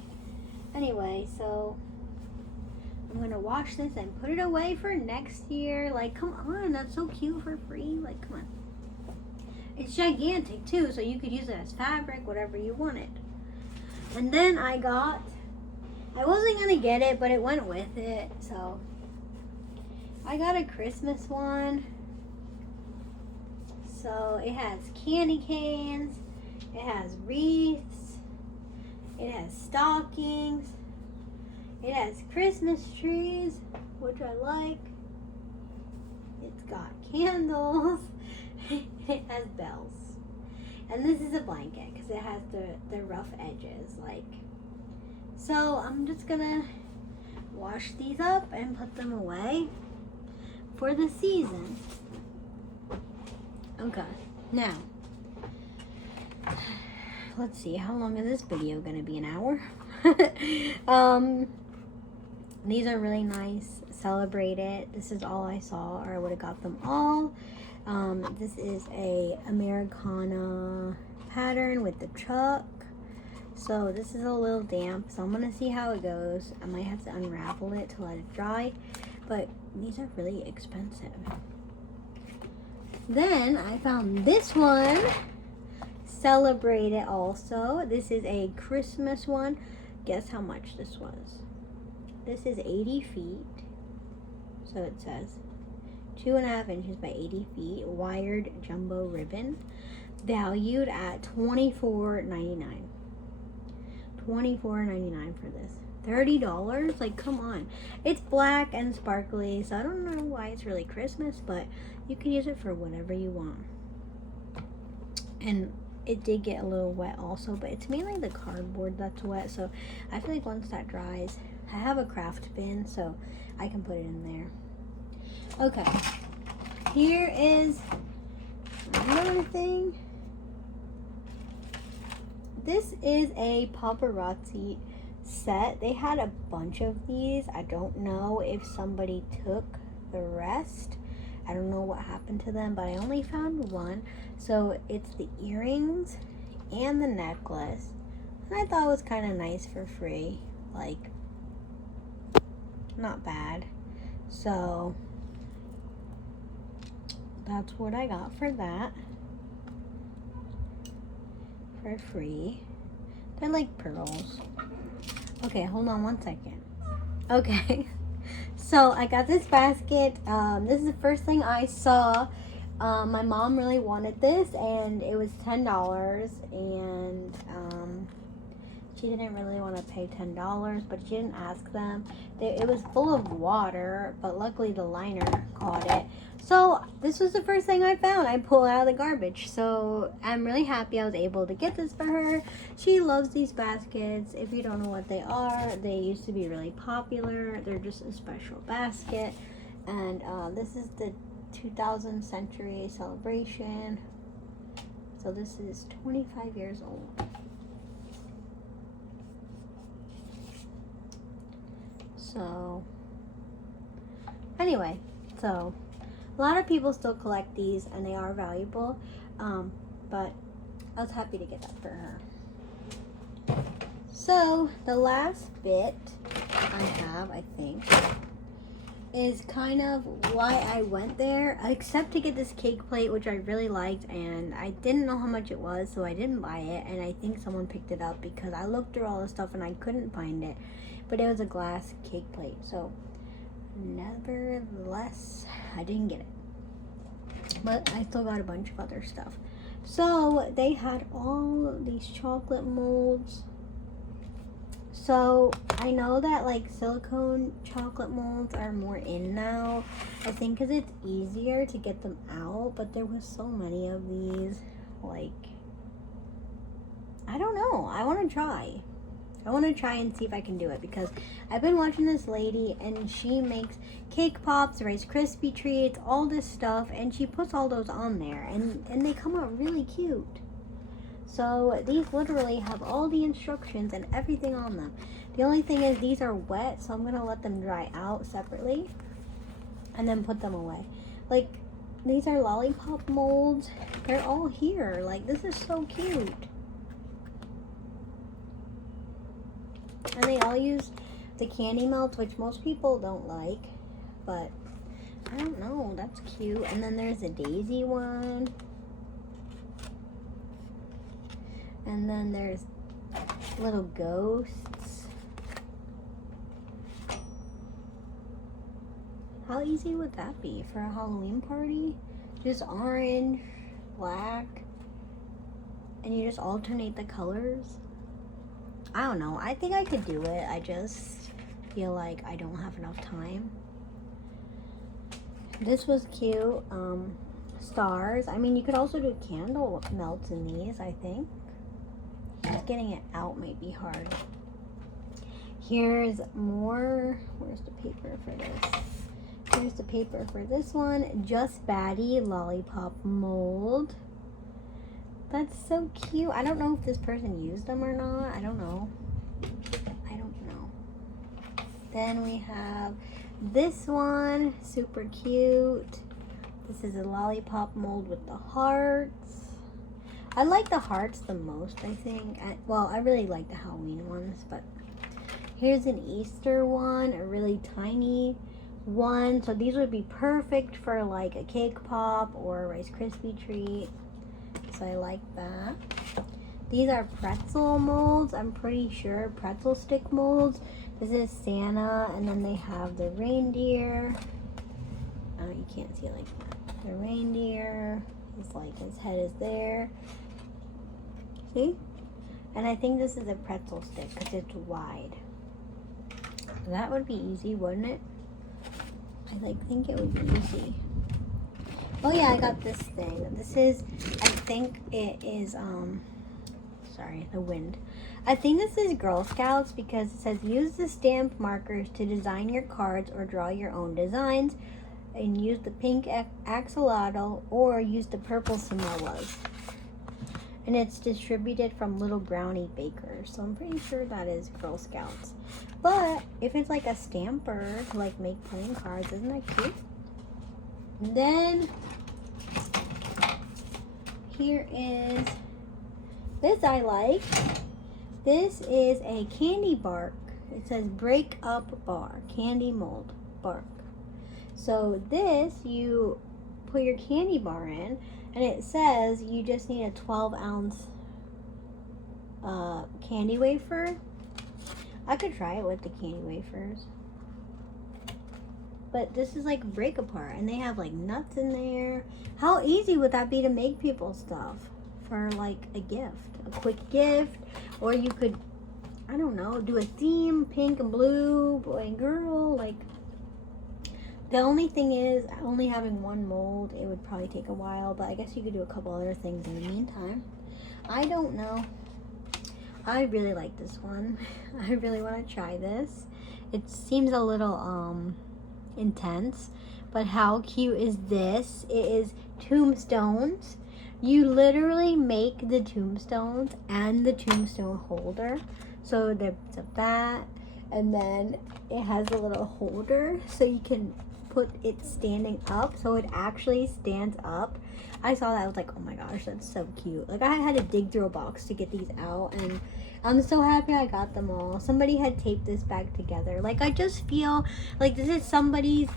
Anyway, so I'm going to wash this and put it away for next year. Like, come on. That's so cute for free. Like, come on. It's gigantic, too, so you could use it as fabric, whatever you wanted. And then I wasn't going to get it, but it went with it, so I got a Christmas one. So it has candy canes, it has wreaths, it has stockings, it has Christmas trees, which I like. It's got candles, it has bells. And this is a blanket because it has the rough edges, like. So I'm just gonna wash these up and put them away for the season. Okay, now let's see, how long is this video gonna be? An hour? These are really nice. Celebrate it. This is all I saw, or I would have got them all. This is a Americana pattern with the chuck. So this is a little damp, so I'm gonna see how it goes. I might have to unravel it to let it dry, but these are really expensive. Then I found this one. Celebrate it also. This is a Christmas one. Guess how much this was? This is 80 feet. So it says 2.5 inches by 80 feet. Wired jumbo ribbon. Valued at $24.99. $24.99 for this. $30? Like, come on. It's black and sparkly, so I don't know why it's really Christmas, but you can use it for whatever you want. And it did get a little wet also, but it's mainly the cardboard that's wet, so I feel like once that dries, I have a craft bin, so I can put it in there. Okay. Here is another thing. This is a paparazzi set. They had a bunch of these. I don't know if somebody took the rest. I don't know what happened to them, but I only found one. So it's the earrings and the necklace. And I thought it was kind of nice for free. Like, not bad. So that's what I got for that. For free. They're like pearls. Okay, hold on one second. Okay. So I got this basket. This is the first thing I saw. My mom really wanted this, and it was $10. And she didn't really want to pay $10, but she didn't ask them. It was full of water, but luckily the liner caught it. So this was the first thing I found. I pulled out of the garbage. So I'm really happy I was able to get this for her. She loves these baskets. If you don't know what they are, they used to be really popular. They're just a special basket. And this is the 2000 century celebration. So this is 25 years old. So anyway, so a lot of people still collect these, and they are valuable, but I was happy to get that for her. So the last bit I have, I think, is kind of why I went there, except to get this cake plate, which I really liked, and I didn't know how much it was, so I didn't buy it, and I think someone picked it up because I looked through all the stuff and I couldn't find it, but it was a glass cake plate, so nevertheless, I didn't get it. But I still got a bunch of other stuff. So they had all these chocolate molds. So I know that like silicone chocolate molds are more in now. I think because it's easier to get them out, but there was so many of these. Like, I don't know. I want to try. I want to try and see if I can do it because I've been watching this lady and she makes cake pops, Rice Krispie treats, all this stuff, and she puts all those on there and they come out really cute. So these literally have all the instructions and everything on them. The only thing is these are wet, so I'm going to let them dry out separately and then put them away. Like, these are lollipop molds. They're all here. Like, this is so cute. And they all use the candy melts, which most people don't like. But, I don't know. That's cute. And then there's a daisy one. And then there's little ghosts. How easy would that be for a Halloween party? Just orange, black, and you just alternate the colors. I don't know. I think I could do it. I just feel like I don't have enough time. This was cute. Stars. I mean, you could also do candle melts in these, I think. Just getting it out might be hard. Here's more. Where's the paper for this? Here's the paper for this one. Just Batty lollipop mold. That's so cute. I don't know if this person used them or not. I don't know. Then we have this one. Super cute. This is a lollipop mold with the hearts. I like the hearts the most, I think. I really like the Halloween ones, but here's an Easter one, a really tiny one. So these would be perfect for like a cake pop or a Rice Krispie treat. So I like that. These are pretzel molds. I'm pretty sure pretzel stick molds. This is Santa, and then they have the reindeer. You can't see like the reindeer. It's like his head is there. See? And I think this is a pretzel stick because it's wide. That would be easy, wouldn't it? I think it would be easy. Oh yeah, I got this thing. This is, I think it is, sorry, the wind. I think this is Girl Scouts because it says use the stamp markers to design your cards or draw your own designs, and use the pink axolotl or use the purple Samoas. And it's distributed from Little Brownie Bakers. So I'm pretty sure that is Girl Scouts. But if it's like a stamper to like make playing cards, isn't that cute? And then here is this I like. This is a candy bark. It says break up bar, candy mold bark. So this, you put your candy bar in, and it says you just need a 12-ounce candy wafer. I could try it with the candy wafers. But this is like break apart, and they have like nuts in there. How easy would that be to make people stuff for like a gift? A quick gift, or you could, I don't know, do a theme, pink and blue, boy and girl, like. The only thing is, only having one mold, it would probably take a while, but I guess you could do a couple other things in the meantime. I don't know. I really like this one. I really want to try this. It seems a little intense, but how cute is this? It is tombstones. You literally make the tombstones and the tombstone holder. So there's that, and then it has a little holder so you can put it standing up, so it actually stands up. I saw that, I was like, oh my gosh, that's so cute. Like, I had to dig through a box to get these out, and I'm so happy I got them all. Somebody had taped this bag together. Like, I just feel like this is somebody's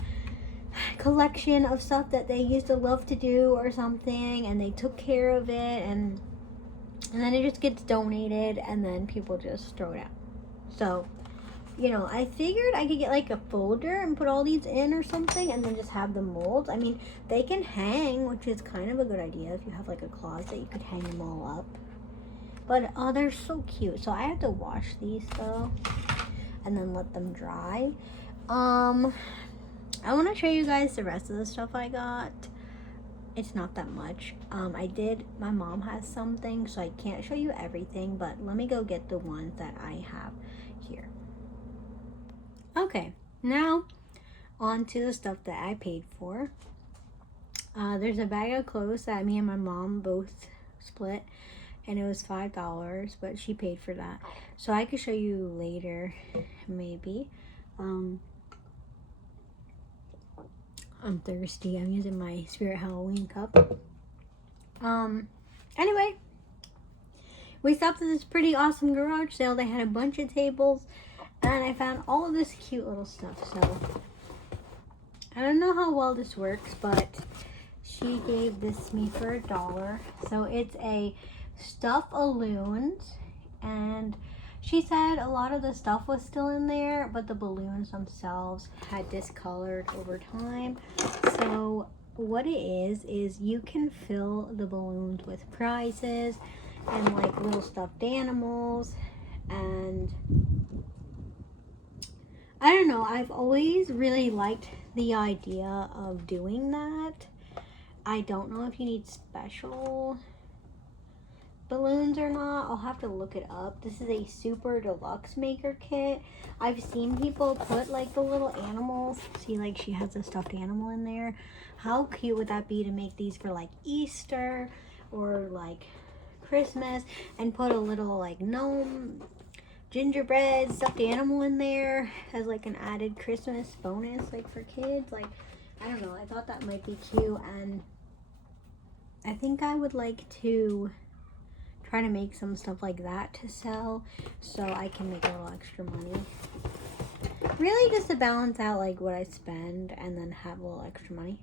collection of stuff that they used to love to do or something, and they took care of it, and then it just gets donated, and then people just throw it out. So, you know, I figured I could get like a folder and put all these in or something, and then just have the molds. I mean, they can hang, which is kind of a good idea. If you have like a closet, you could hang them all up. But oh, they're so cute. So I have to wash these though and then let them dry. I want to show you guys the rest of the stuff I got. It's not that much. My mom has something, so I can't show you everything, but let me go get the ones that I have here. Okay, now on to the stuff that I paid for. There's a bag of clothes that me and my mom both split, and it was $5, but she paid for that. So I could show you later, maybe. I'm thirsty. I'm using my Spirit Halloween cup. Anyway, we stopped at this pretty awesome garage sale. They had a bunch of tables, and I found all of this cute little stuff. So I don't know how well this works, but she gave this to me for $1. So it's a stuffed balloons, and she said a lot of the stuff was still in there, but the balloons themselves had discolored over time. So what it is you can fill the balloons with prizes and like little stuffed animals. And I don't know, I've always really liked the idea of doing that. I don't know if you need special balloons or not. I'll have to look it up. This is a super deluxe maker kit. I've seen people put like the little animals. See, like she has a stuffed animal in there. How cute would that be to make these for like Easter or like Christmas and put a little like gnome, gingerbread, stuffed animal in there as like an added Christmas bonus like for kids. Like, I don't know, I thought that might be cute, and I think I would like to try to make some stuff like that to sell so I can make a little extra money. Really just to balance out like what I spend and then have a little extra money.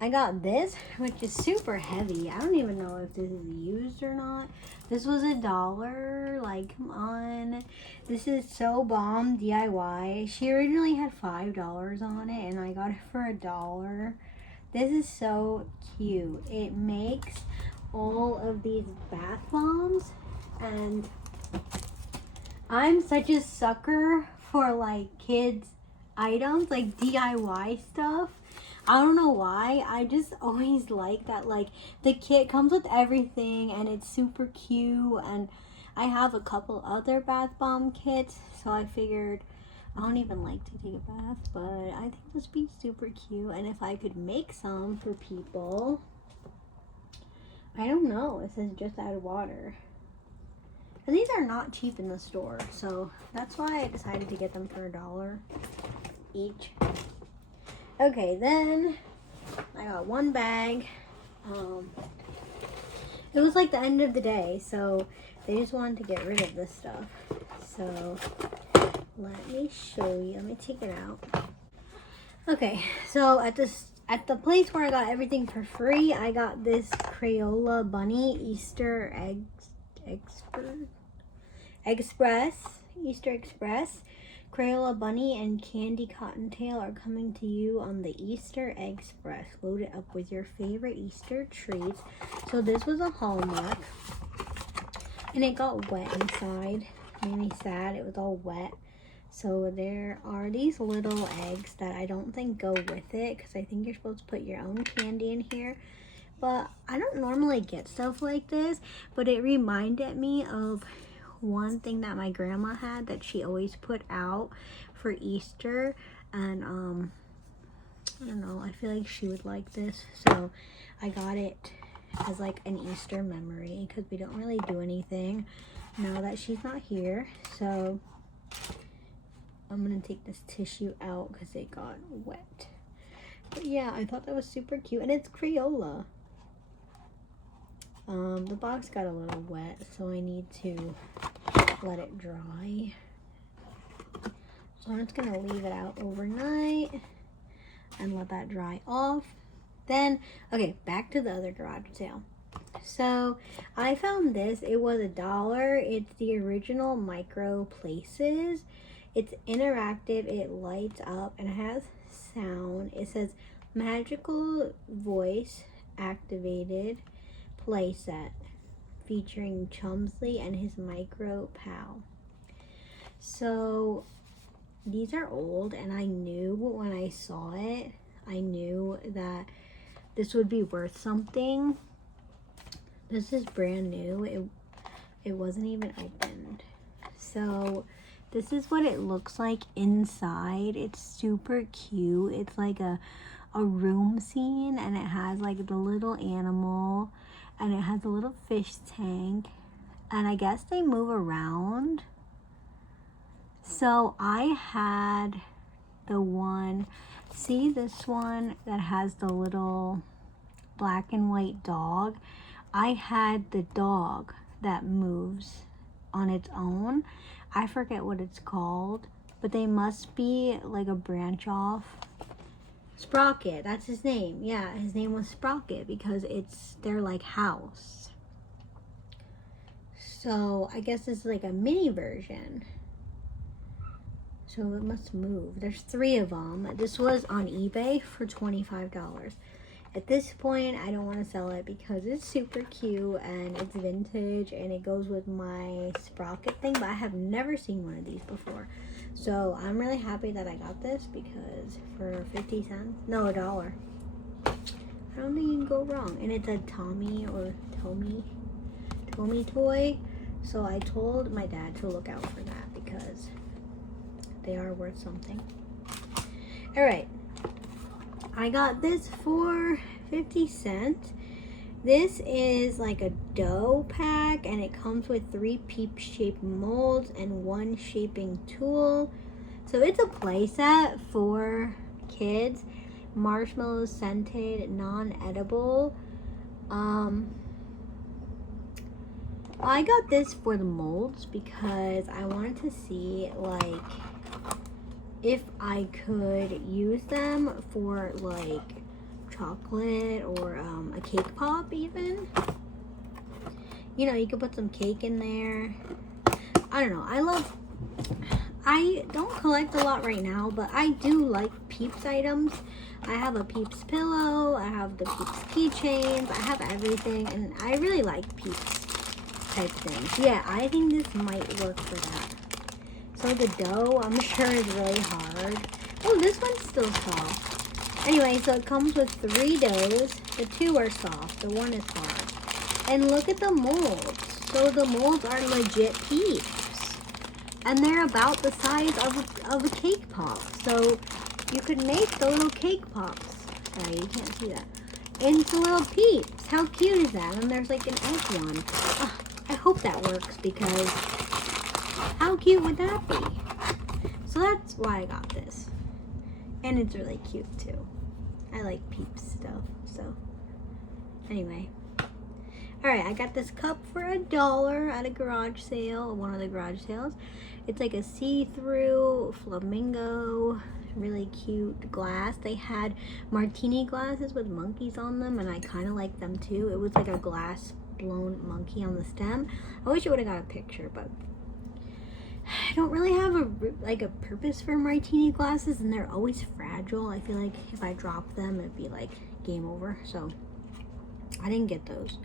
I got this, which is super heavy. I don't even know if this is used or not. This was $1. Like, come on. This is so bomb DIY. She originally had $5 on it, and I got it for $1. This is so cute. It makes all of these bath bombs, and I'm such a sucker for like kids items, like DIY stuff. I don't know why. I just always like that, like the kit comes with everything and it's super cute. And I have a couple other bath bomb kits, so I figured I don't even like to take a bath, but I think this would be super cute. And if I could make some for people, I don't know. It says just add water. And these are not cheap in the store, so that's why I decided to get them for $1 each. Okay, then I got one bag. It was like the end of the day, so they just wanted to get rid of this stuff. So let me show you. Let me take it out. Okay, so at the place where I got everything for free, I got this Crayola Bunny Easter Express. Crayola Bunny and Candy Cottontail are coming to you on the Easter Express. Load it up with your favorite Easter treats. So this was a Hallmark, and it got wet inside. Made me sad. It was all wet. So there are these little eggs that I don't think go with it, because I think you're supposed to put your own candy in here. But I don't normally get stuff like this, but it reminded me of one thing that my grandma had that she always put out for Easter. And I don't know, I feel like she would like this, so I got it as like an Easter memory, because we don't really do anything now that she's not here. So I'm gonna take this tissue out because it got wet. But yeah, I thought that was super cute, and it's Crayola. The box got a little wet, so I need to let it dry. So I'm just gonna leave it out overnight and let that dry off. Then, okay, back to the other garage sale. So I found this. It was $1. It's the original Micro Places. It's interactive, it lights up, and it has sound. It says magical voice activated playset. featuring Chumsley and his micro pal. So these are old, and I knew when I saw it, I knew that this would be worth something. This is brand new. It wasn't even opened. So this is what it looks like inside. It's super cute. It's like a room scene, and it has like the little animal, and it has a little fish tank, and I guess they move around. So I had the one, see this one that has the little black and white dog? I had the dog that moves on its own. I forget what it's called, but they must be like a branch off. Sprocket, that's his name. Yeah, his name was Sprocket because it's their like house. So I guess it's like a mini version. So it must move. There's 3 of them. This was on eBay for $25. At this point, I don't want to sell it because it's super cute and it's vintage and it goes with my Sprocket thing, but I have never seen one of these before. So I'm really happy that I got this because for 50 cents, no, $1. I don't think you can go wrong. And it's a Tommy or Tommy toy. So I told my dad to look out for that because they are worth something. All right. I got this for 50 cents. This is like a dough pack, and it comes with 3 peep-shaped molds and 1 shaping tool. So it's a play set for kids. Marshmallow scented, non-edible. I got this for the molds because I wanted to see like if I could use them for like chocolate or a cake pop even. You know, you could put some cake in there. I don't know. I don't collect a lot right now, but I do like Peeps items. I have a Peeps pillow. I have the Peeps keychains. I have everything, and I really like Peeps type things. Yeah, I think this might work for that. So the dough, I'm sure, is really hard. Oh, this one's still soft. Anyway, so it comes with 3 doughs. The 2 are soft. The 1 is hard. And look at the molds. So the molds are legit Peeps. And they're about the size of a cake pop. So you could make the little cake pops. Sorry, you can't see that. Into little Peeps. How cute is that? And there's like an egg one. Oh, I hope that works because how cute would that be? So that's why I got this. And it's really cute too. I like Peeps stuff. So anyway. Alright, I got this cup for $1 at a garage sale, one of the garage sales. It's like a see-through flamingo, really cute glass. They had martini glasses with monkeys on them, and I kind of like them too. It was like a glass blown monkey on the stem. I wish I would have got a picture, but I don't really have a purpose for martini glasses, and they're always fragile. I feel like if I drop them, it'd be like game over. So I didn't get those.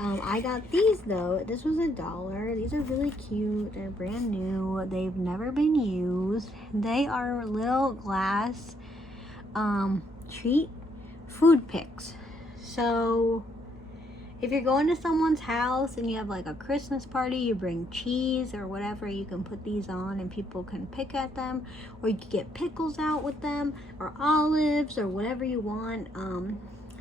I got these though. This was $1. These are really cute. They're brand new. They've never been used. They are little glass treat food picks. So if you're going to someone's house and you have like a Christmas party, you bring cheese or whatever, you can put these on and people can pick at them, or you could get pickles out with them, or olives, or whatever you want.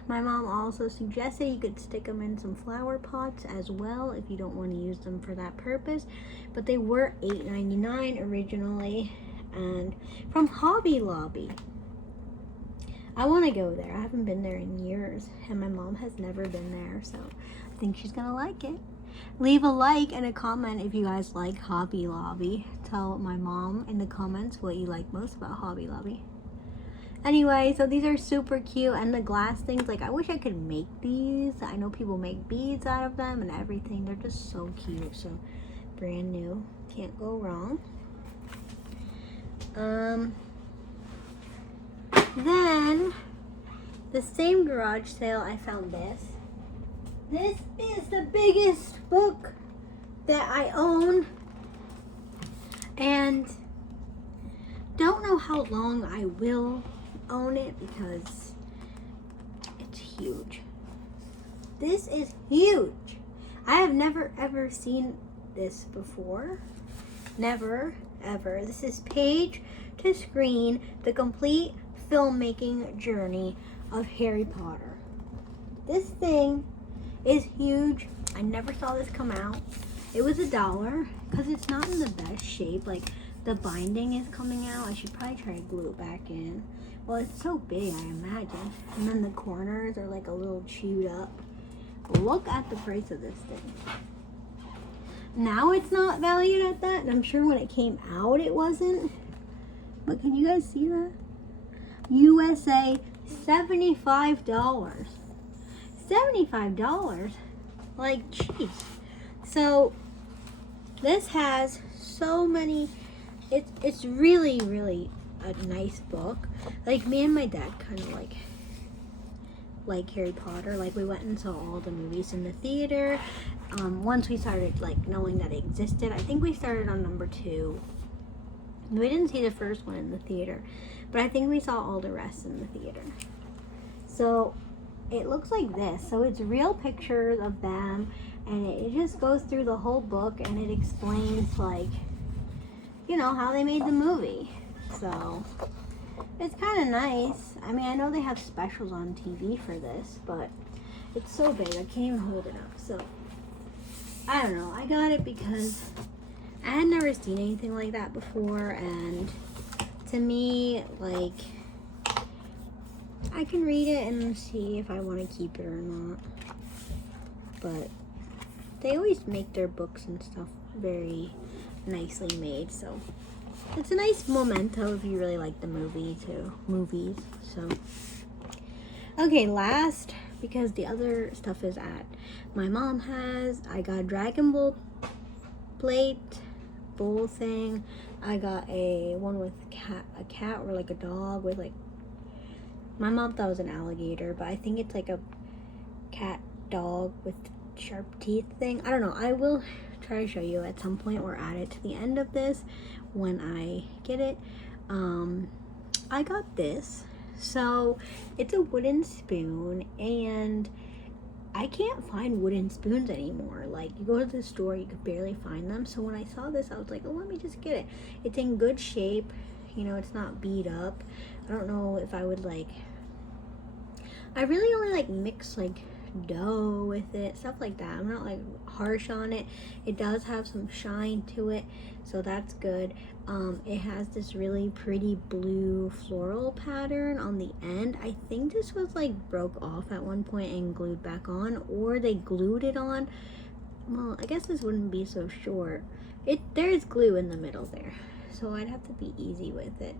My mom also suggested you could stick them in some flower pots as well if you don't want to use them for that purpose. But they were $8.99 originally, and from Hobby Lobby. I want to go there. I haven't been there in years, and my mom has never been there, so I think she's gonna like it. Leave a like and a comment if you guys like Hobby Lobby. Tell my mom in the comments what you like most about Hobby Lobby. Anyway, so these are super cute, and the glass things, like I wish I could make these. I know people make beads out of them and everything. They're just so cute. So brand new, can't go wrong. Then the same garage sale, I found this. This is the biggest book that I own, and don't know how long I will own it because it's huge. This is huge. I have never ever seen this before. Never ever. This is Page to Screen, the complete filmmaking journey of Harry Potter. This thing is huge. I never saw this come out. It was $1 because it's not in the best shape. Like, the binding is coming out. I should probably try to glue it back in. Well, it's so big, I imagine. And then the corners are like a little chewed up. Look at the price of this thing. Now it's not valued at that, and I'm sure when it came out it wasn't. But can you guys see that? USA, $75. $75? Like, jeez. So, this has so many, it's really, really a nice book. Like, me and my dad kind of like Harry Potter. Like, we went and saw all the movies in the theater. Once we started like knowing that it existed, I think we started on number 2. We didn't see the first one in the theater, but I think we saw all the rest in the theater. So it looks like this. So it's real pictures of them, and it just goes through the whole book, and it explains, like, you know, how they made the movie. So it's kind of nice. I mean, I know they have specials on TV for this, but it's so big I can't even hold it up. So I don't know. I got it because I had never seen anything like that before, and to me, like, I can read it and see if I want to keep it or not. But they always make their books and stuff very nicely made, so it's a nice memento if you really like the movies. So okay, last, because the other stuff is at my mom has, I got a Dragon Ball plate bowl thing. I got a one with a cat or like a dog with, like, my mom thought it was an alligator, but I think it's like a cat dog with sharp teeth thing. I don't know. I will try to show you at some point or add it to the end of this when I get it. I got this. So it's a wooden spoon, and I can't find wooden spoons anymore. Like, you go to the store, you could barely find them. So when I saw this, I was like, oh, let me just get it. It's in good shape. You know, it's not beat up. I don't know if I would, like, I really only like mix like dough with it, stuff like that. I'm not like harsh on it. It does have some shine to it, so that's good. It has this really pretty blue floral pattern on the end. I think this was like broke off at one point and glued back on, or they glued it on. Well, I guess this wouldn't be so short. There's glue in the middle there, so I'd have to be easy with it.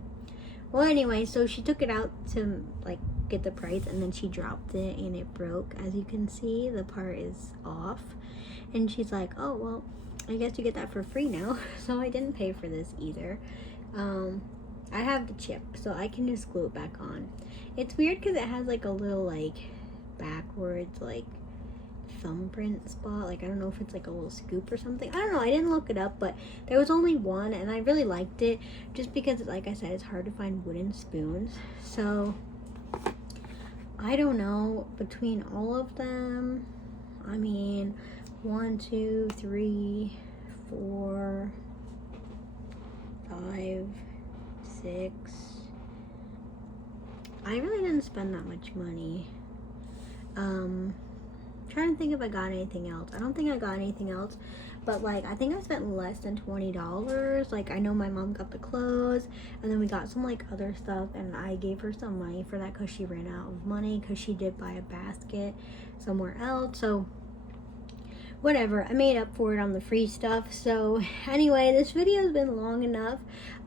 Well, anyway, so she took it out to like get the price, and then she dropped it and it broke. As you can see, the part is off, and she's like, oh, well, I guess you get that for free now. So I didn't pay for this either. I have the chip, so I can just glue it back on. It's weird because it has like a little like backwards like thumbprint spot. Like, I don't know if it's like a little scoop or something. I don't know. I didn't look it up, but there was only one, and I really liked it just because, like I said, it's hard to find wooden spoons. So I don't know, between all of them, I mean, 1, 2, 3, 4, 5, 6. I really didn't spend that much money. Trying to think if I got anything else. I don't think I got anything else, but like, I think I spent less than $20. Like, I know my mom got the clothes, and then we got some like other stuff, and I gave her some money for that because she ran out of money because she did buy a basket somewhere else. So whatever, I made up for it on the free stuff. So anyway, this video has been long enough.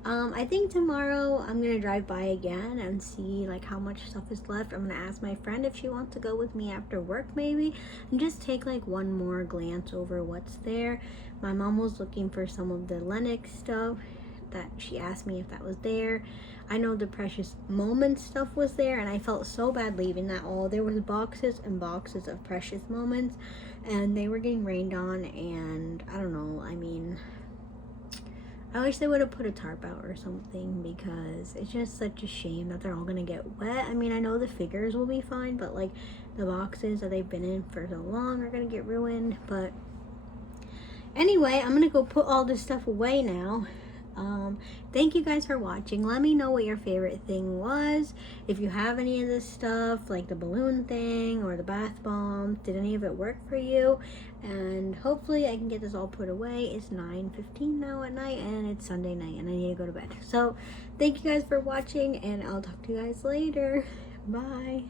I think tomorrow I'm gonna drive by again and see like how much stuff is left. I'm gonna ask my friend if she wants to go with me after work maybe, and just take like one more glance over what's there. My mom was looking for some of the Lennox stuff, that she asked me if that was there. I know the Precious Moments stuff was there, and I felt so bad leaving that all. There was boxes and boxes of Precious Moments, and they were getting rained on, and I don't know, I mean, I wish they would have put a tarp out or something, because it's just such a shame that they're all gonna get wet. I mean, I know the figures will be fine, but like the boxes that they've been in for so long are gonna get ruined. But anyway, I'm gonna go put all this stuff away now. Thank you guys for watching. Let me know what your favorite thing was. If you have any of this stuff, like the balloon thing or the bath bomb, did any of it work for you? And hopefully I can get this all put away. It's 9:15 now at night, and it's Sunday night, and I need to go to bed. So thank you guys for watching, and I'll talk to you guys later. Bye.